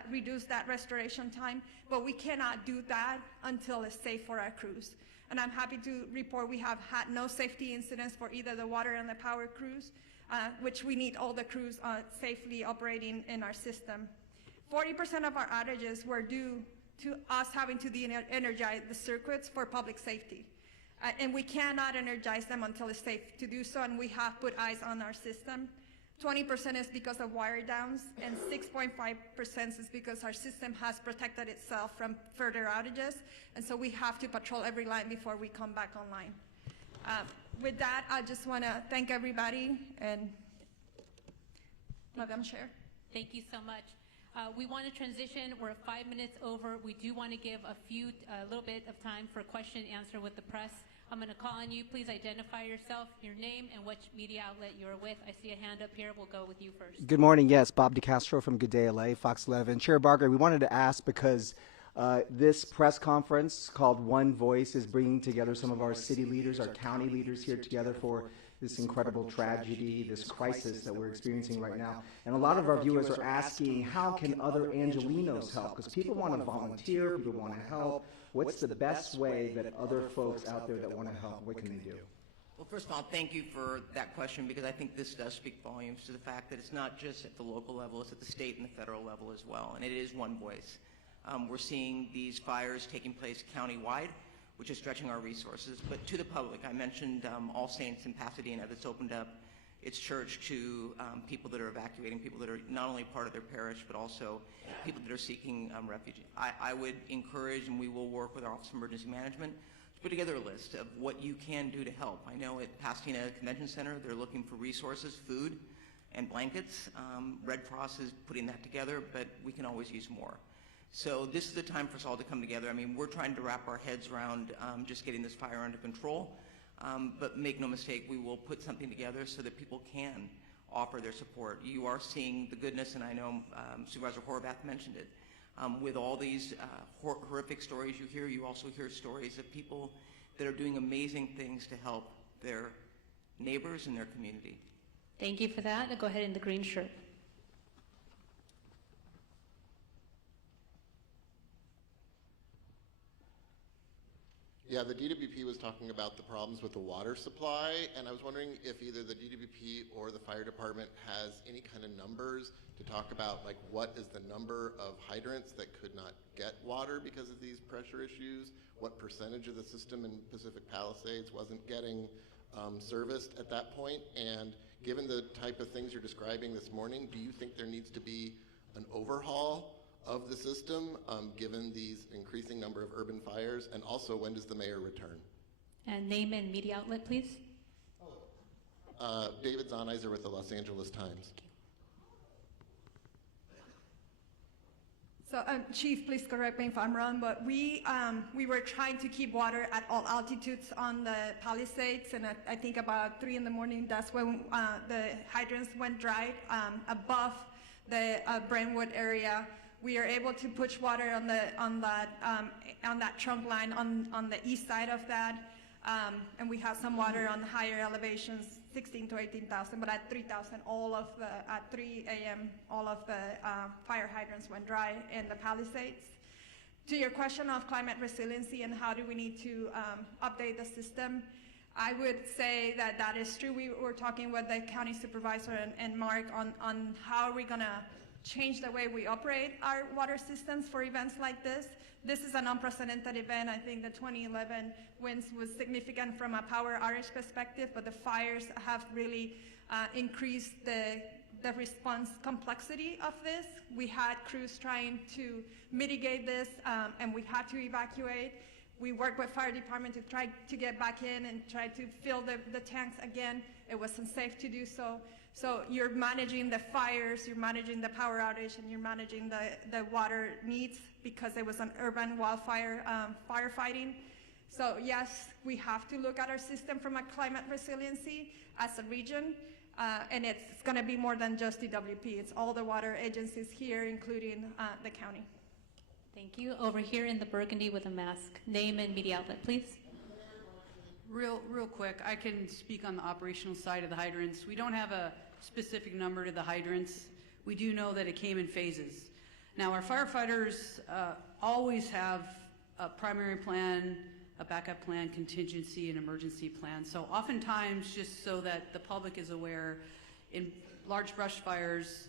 reduce that restoration time, but we cannot do that until it's safe for our crews. And I'm happy to report we have had no safety incidents for either the water and the power crews, which we need all the crews safely operating in our system. 40% of our outages were due to us having to de-energize the circuits for public safety. And we cannot energize them until it's safe to do so, and we have put eyes on our system. 20% is because of wire downs, and 6.5% is because our system has protected itself from further outages, and so we have to patrol every line before we come back online. With that, I just want to thank everybody, and Madam Chair. Thank you so much. We want to transition. We're 5 minutes over. We do want to give a little bit of time for question and answer with the press. I'm going to call on you. Please identify yourself, your name, and which media outlet you're with. I see a hand up here. We'll go with you first. Good morning. Yes, Bob DeCastro from Good Day LA, Fox 11. Chair Barker, we wanted to ask because this press conference called One Voice is bringing together some of our city leaders, our county leaders here together for this incredible tragedy, this crisis that we're experiencing right now. And a lot of our viewers are asking, how can other Angelenos help? Because people want to volunteer, people want to help. What's the best way that other folks out there that want to help, what can they do? Well, first of all, thank you for that question, because I think this does speak volumes to the fact that it's not just at the local level, it's at the state and the federal level as well, and it is one voice. We're seeing these fires taking place countywide, which is stretching our resources, but to the public. I mentioned All Saints in Pasadena that's opened up its church to people that are evacuating, people that are not only part of their parish, but also people that are seeking refuge. I would encourage, and we will work with our Office of Emergency Management, to put together a list of what you can do to help. I know at Pasadena Convention Center, they're looking for resources, food, and blankets. Red Cross is putting that together, but we can always use more. So this is the time for us all to come together. I mean, we're trying to wrap our heads around just getting this fire under control. But make no mistake, we will put something together so that people can offer their support. You are seeing the goodness, and I know Supervisor Horvath mentioned it. With all these horrific stories you hear, you also hear stories of people that are doing amazing things to help their neighbors and their community. Thank you for that. I'll go ahead in the green shirt. Yeah, the DWP was talking about the problems with the water supply, and I was wondering if either the DWP or the fire department has any kind of numbers to talk about, like what is the number of hydrants that could not get water because of these pressure issues, what percentage of the system in Pacific Palisades wasn't getting serviced at that point, and given the type of things you're describing this morning, do you think there needs to be an overhaul of the system, given these increasing number of urban fires, and also when does the mayor return? And name and media outlet, please. David Zahnizer with the Los Angeles Times. So, Chief, please correct me if I'm wrong, but we were trying to keep water at all altitudes on the Palisades, and I think about 3 in the morning, that's when the hydrants went dry above the Brentwood area. We are able to push water on that trunk line on the east side of that. And we have some water on the higher elevations, 16 to 18,000, but at 3,000, at 3 a.m., all of the fire hydrants went dry in the Palisades. To your question of climate resiliency and how do we need to update the system, I would say that that is true. We were talking with the county supervisor and Mark on how are we going to change the way we operate our water systems for events like this. This is an unprecedented event. I think the 2011 winds was significant from a power outage perspective, but the fires have really increased the response complexity of this. We had crews trying to mitigate this, and we had to evacuate. We worked with fire department to try to get back in and try to fill the tanks again. It wasn't safe to do so. So you're managing the fires, you're managing the power outage, and you're managing the water needs because it was an urban wildfire firefighting. So yes, we have to look at our system from a climate resiliency as a region, and it's going to be more than just DWP. It's all the water agencies here, including the county. Thank you. Over here in the burgundy with a mask. Name and media outlet, please. Real quick, I can speak on the operational side of the hydrants. We don't have a specific number to the hydrants. We do know that it came in phases. Now, our firefighters always have a primary plan, a backup plan, contingency, and emergency plan. So oftentimes, just so that the public is aware, in large brush fires,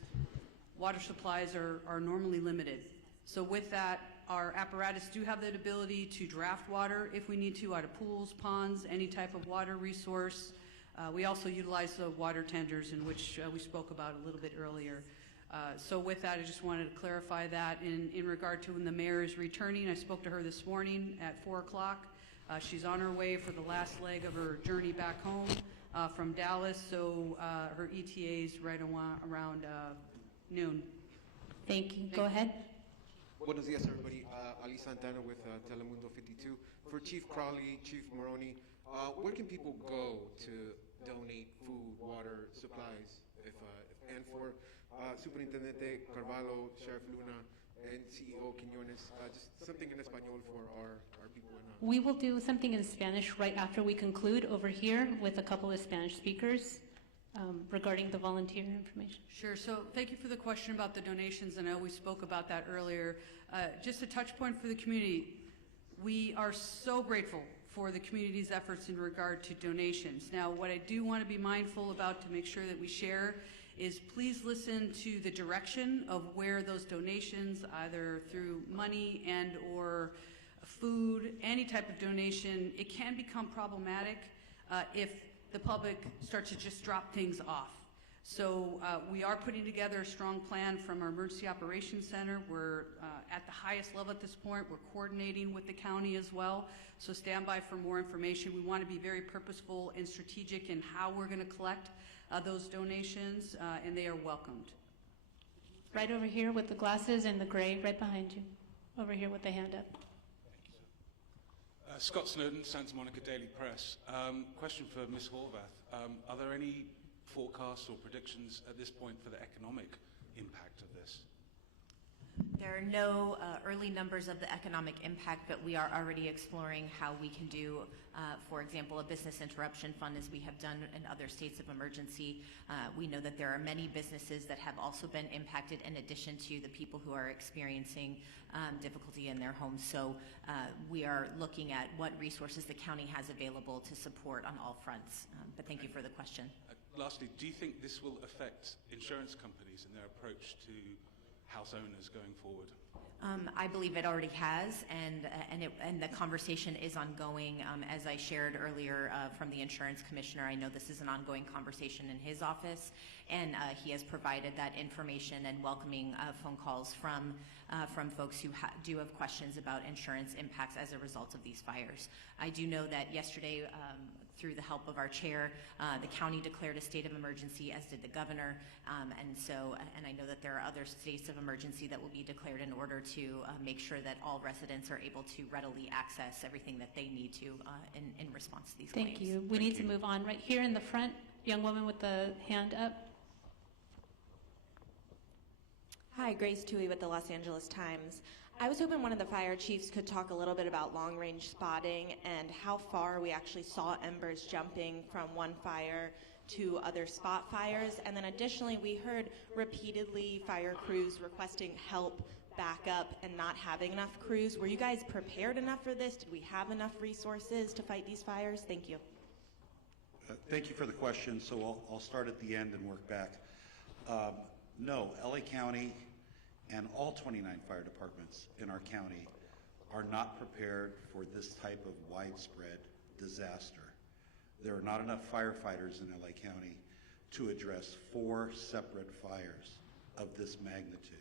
water supplies are normally limited. So with that, our apparatus do have the ability to draft water if we need to out of pools, ponds, any type of water resource. We also utilize the water tenders, in which we spoke about a little bit earlier. So with that, I just wanted to clarify that in regard to when the mayor is returning. I spoke to her this morning at 4 o'clock. She's on her way for the last leg of her journey back home from Dallas, so her ETA is right around noon. Thank you. Go ahead. Buenos días, everybody. Ali Santana with Telemundo 52. For Chief Crowley, Chief Maroney, where can people go to donate food, water, supplies? And for Superintendente Carvalho, Sheriff Luna, and CEO Quiñones, just something in Espanol for our people. We will do something in Spanish right after we conclude over here with a couple of Spanish speakers regarding the volunteer information. Sure. So thank you for the question about the donations. I know we spoke about that earlier. Just a touch point for the community. We are so grateful for the community's efforts in regard to donations. Now, what I do want to be mindful about to make sure that we share is please listen to the direction of where those donations, either through money and or food, any type of donation, it can become problematic if the public starts to just drop things off. So we are putting together a strong plan from our Emergency Operations Center. We're at the highest level at this point. We're coordinating with the county as well. So stand by for more information. We want to be very purposeful and strategic in how we're going to collect those donations, and they are welcomed. Right over here with the glasses and the gray, right behind you. Over here with the hand up. Scott Snowden, Santa Monica Daily Press. Question for Ms. Horvath. Are there any forecasts or predictions at this point for the economic impact of this? There are no early numbers of the economic impact, but we are already exploring how we can do, for example, a business interruption fund, as we have done in other states of emergency. We know that there are many businesses that have also been impacted, in addition to the people who are experiencing difficulty in their homes. So we are looking at what resources the county has available to support on all fronts. But thank you for the question. Lastly, do you think this will affect insurance companies and their approach to house owners going forward? I believe it already has, and the conversation is ongoing. As I shared earlier from the insurance commissioner, I know this is an ongoing conversation in his office, and he has provided that information and welcoming phone calls from folks who do have questions about insurance impacts as a result of these fires. I do know that yesterday, through the help of our chair, the county declared a state of emergency, as did the governor, and I know that there are other states of emergency that will be declared in order to make sure that all residents are able to readily access everything that they need to in response to these claims. Thank you. We need to move on. Right here in the front, young woman with the hand up. Hi, Grace Tui with the Los Angeles Times. I was hoping one of the fire chiefs could talk a little bit about long-range spotting and how far we actually saw embers jumping from one fire to other spot fires. And then additionally, we heard repeatedly fire crews requesting help back up and not having enough crews. Were you guys prepared enough for this? Did we have enough resources to fight these fires? Thank you. Thank you for the question. So I'll start at the end and work back. No, LA County and all 29 fire departments in our county are not prepared for this type of widespread disaster. There are not enough firefighters in LA County to address 4 separate fires of this magnitude.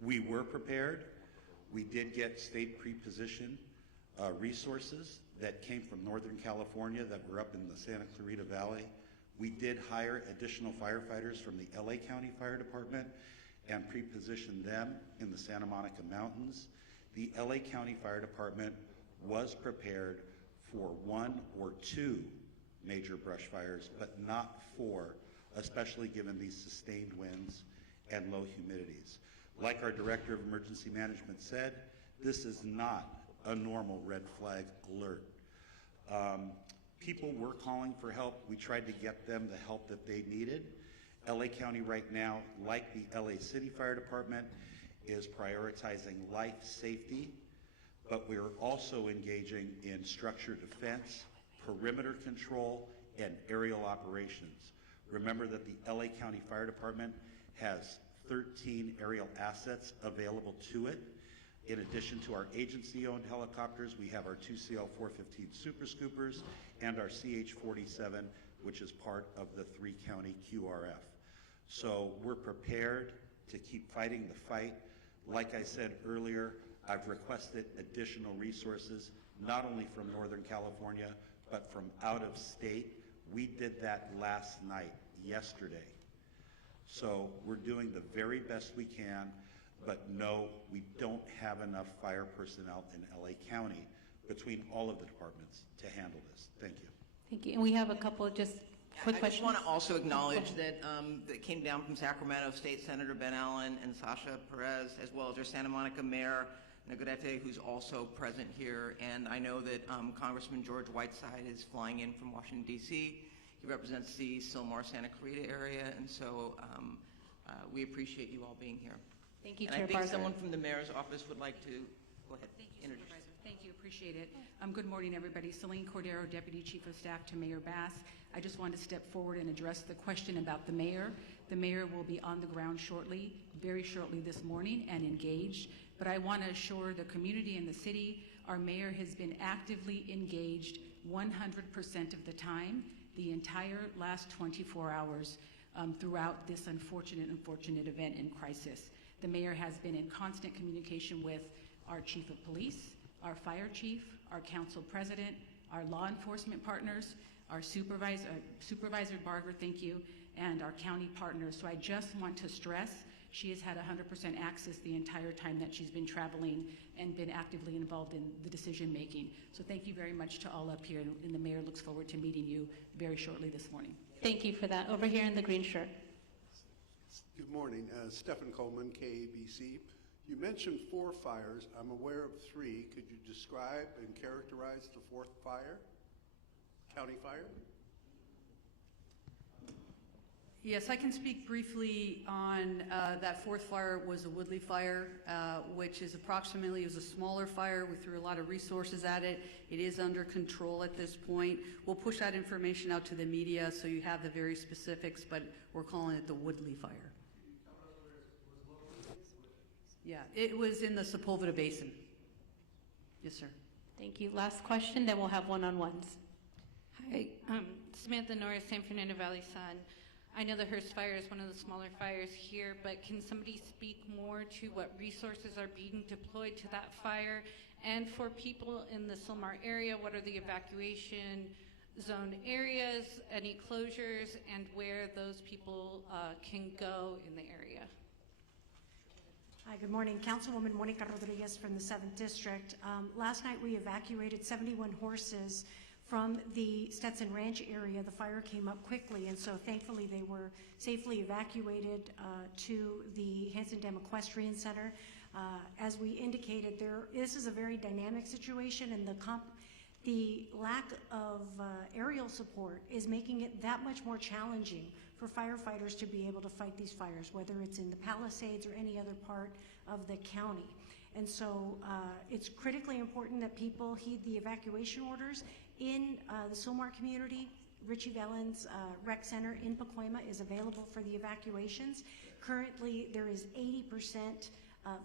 We were prepared. We did get state pre-position resources that came from Northern California that were up in the Santa Clarita Valley. We did hire additional firefighters from the LA County Fire Department and pre-positioned them in the Santa Monica Mountains. The LA County Fire Department was prepared for 1 or 2 major brush fires, but not 4, especially given these sustained winds and low humidities. Like our Director of Emergency Management said, this is not a normal red flag alert. People were calling for help. We tried to get them the help that they needed. LA County right now, like the LA City Fire Department, is prioritizing life safety, but we are also engaging in structure defense, perimeter control, and aerial operations. Remember that the LA County Fire Department has 13 aerial assets available to it. In addition to our agency-owned helicopters, we have our 2 CL-415 Super Scoopers and our CH-47, which is part of the 3-county QRF. So we're prepared to keep fighting the fight. Like I said earlier, I've requested additional resources, not only from Northern California, but from out of state. We did that last night, yesterday. So we're doing the very best we can, but no, we don't have enough fire personnel in LA County between all of the departments to handle this. Thank you. Thank you. And we have a couple of just quick questions. I just want to also acknowledge that that came down from Sacramento, State Senator Ben Allen and Sasha Perez, as well as our Santa Monica Mayor Negrete, who's also present here. And I know that Congressman George Whiteside is flying in from Washington, D.C. He represents the Sylmar Santa Clarita area, and so we appreciate you all being here. Thank you, and Chair I think Barker. someone from the mayor's office would like to go ahead. Thank you, Supervisor. Thank you, appreciate it. Good morning, everybody. Celine Cordero, Deputy Chief of Staff to Mayor Bass. I just wanted to step forward and address the question about the mayor. The mayor will be on the ground shortly, very shortly this morning, and engaged. But I want to assure the community and the city, our mayor has been actively engaged 100% of the time, the entire last 24 hours throughout this unfortunate event and crisis. The mayor has been in constant communication with our chief of police, our fire chief, our council president, our law enforcement partners, our Supervisor Barger, thank you, and our county partners. So I just want to stress she has had 100% access the entire time that she's been traveling and been actively involved in the decision making. So thank you very much to all up here, and the mayor looks forward to meeting you very shortly this morning. Thank you for that. Over here in the green shirt. Good morning. Stephen Coleman, KABC. You mentioned 4 fires. I'm aware of 3. Could you describe and characterize the 4th fire? County fire? Yes, I can speak briefly on that 4th fire was a Woodley fire, which is approximately, it was a smaller fire. We threw a lot of resources at it. It is under control at this point. We'll push that information out to the media so you have the very specifics, but we're calling it the Woodley fire. Yeah, it was in the Sepulveda Basin. Yes, sir. Thank you. Last question, then we'll have one-on-ones. Hi, Samantha Norris, San Fernando Valley Sun. I know the Hearst fire is one of the smaller fires here, but can somebody speak more to what resources are being deployed to that fire? And for people in the Sylmar area, what are the evacuation zone areas, any closures, and where those people can go in the area? Hi, good morning. Councilwoman Monica Rodriguez from the 7th District. Last night we evacuated 71 horses from the Stetson Ranch area. The fire came up quickly, and so thankfully they were safely evacuated to the Hanson Dam Equestrian Center. As we indicated, this is a very dynamic situation, and the lack of aerial support is making it that much more challenging for firefighters to be able to fight these fires, whether it's in the Palisades or any other part of the county. And so it's critically important that people heed the evacuation orders. In the Silmar community, Richie Valens Rec Center in Pacoima is available for the evacuations. Currently, there is 80%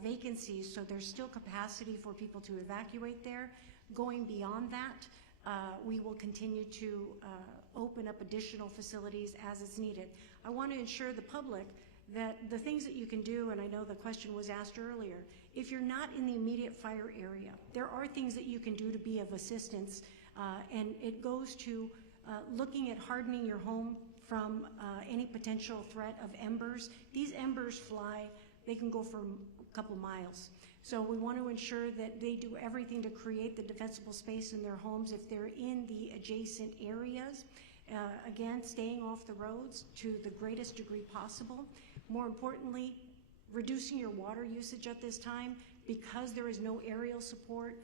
vacancies, so there's still capacity for people to evacuate there. Going beyond that, we will continue to open up additional facilities as it's needed. I want to ensure the public that the things that you can do, and I know the question was asked earlier, if you're not in the immediate fire area, there are things that you can do to be of assistance, and it goes to looking at hardening your home from any potential threat of embers. These embers fly, they can go for a couple miles. So we want to ensure that they do everything to create the defensible space in their homes if they're in the adjacent areas. Again, staying off the roads to the greatest degree possible. More importantly, reducing your water usage at this time. Because there is no aerial support,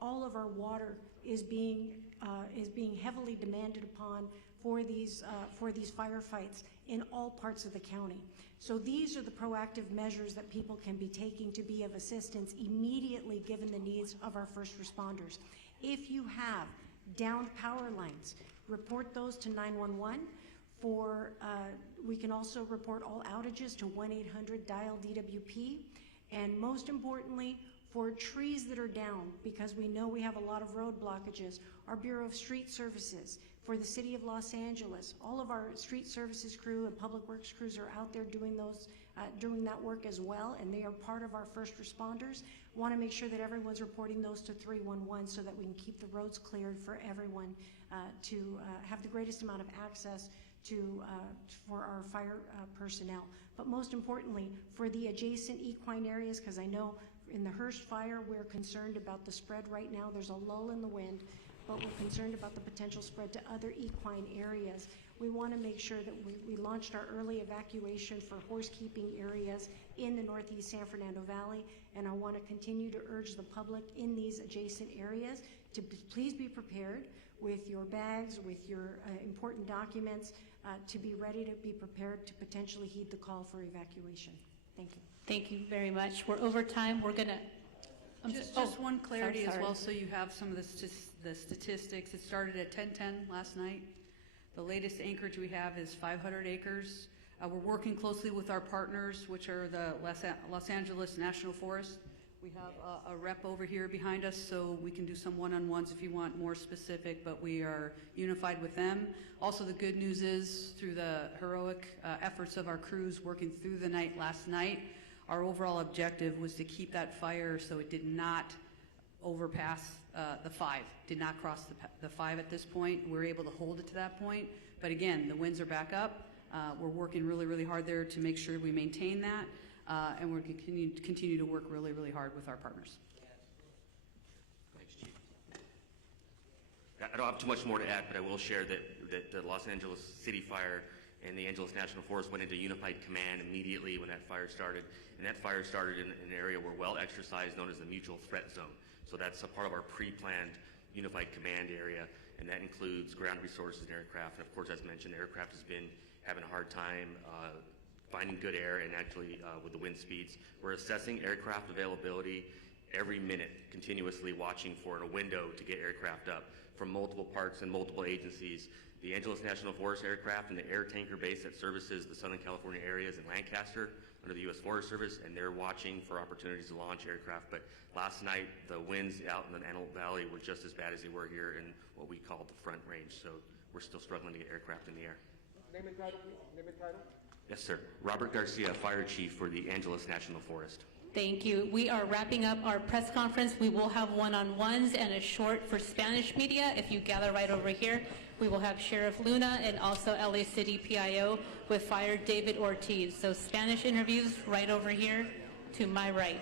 all of our water is being heavily demanded upon for these firefights in all parts of the county. So these are the proactive measures that people can be taking to be of assistance immediately given the needs of our first responders. If you have downed power lines, report those to 911. We can also report all outages to 1-800-DIAL-DWP. And most importantly, for trees that are down, because we know we have a lot of road blockages, our Bureau of Street Services, for the City of Los Angeles, all of our street services crew and public works crews are out there doing that work as well, and they are part of our first responders. Want to make sure that everyone's reporting those to 311 so that we can keep the roads cleared for everyone to have the greatest amount of access for our fire personnel. But most importantly, for the adjacent equine areas, because I know in the Hearst fire, we're concerned about the spread right now. There's a lull in the wind, but we're concerned about the potential spread to other equine areas. We want to make sure that we launched our early evacuation for horse-keeping areas in the Northeast San Fernando Valley, and I want to continue to urge the public in these adjacent areas to please be prepared with your bags, with your important documents, to be ready to be prepared to potentially heed the call for evacuation. Thank you. Thank you very much. We're over time. We're going to... Just one clarity sorry. as well, so you have some of the statistics. It started at 10:10 last night. The latest acreage we have is 500 acres. We're working closely with our partners, which are the Los Angeles National Forest. We have a rep over here behind us, so we can do some one-on-ones if you want more specific, but we are unified with them. Also, the good news is, through the heroic efforts of our crews working through the night last night, our overall objective was to keep that fire so it did not overpass the 5, did not cross the 5 at this point. We're able to hold it to that point. But again, the winds are back up. We're working really, really hard there to make sure we maintain that. And we're going to continue to work really, really hard with our partners. Thanks, Chief. I don't have too much more to add, but I will share that the Los Angeles City Fire and the Angeles National Forest went into unified command immediately when that fire started. And that fire started in an area we're well exercised, known as the mutual threat zone. So that's a part of our pre-planned unified command area, and that includes ground resources and aircraft. And of course, as mentioned, the aircraft has been having a hard time finding good air, and actually with the wind speeds. We're assessing aircraft availability every minute, continuously watching for a window to get aircraft up from multiple parts and multiple agencies. The Angeles National Forest aircraft and the air tanker base that services the Southern California areas in Lancaster under the U.S. Forest Service, and they're watching for opportunities to launch aircraft. But last night, the winds out in the Antelope Valley were just as bad as they were here in what we call the Front Range. So we're still struggling to get aircraft in the air. Name and title, please. Name and title. Yes, sir. Robert Garcia, Fire Chief for the Angeles National Forest. Thank you. We are wrapping up our press conference. We will have one-on-ones and a short for Spanish media. If you gather right over here, we will have Sheriff Luna and also LA City PIO with Fire David Ortiz. So Spanish interviews right over here to my right.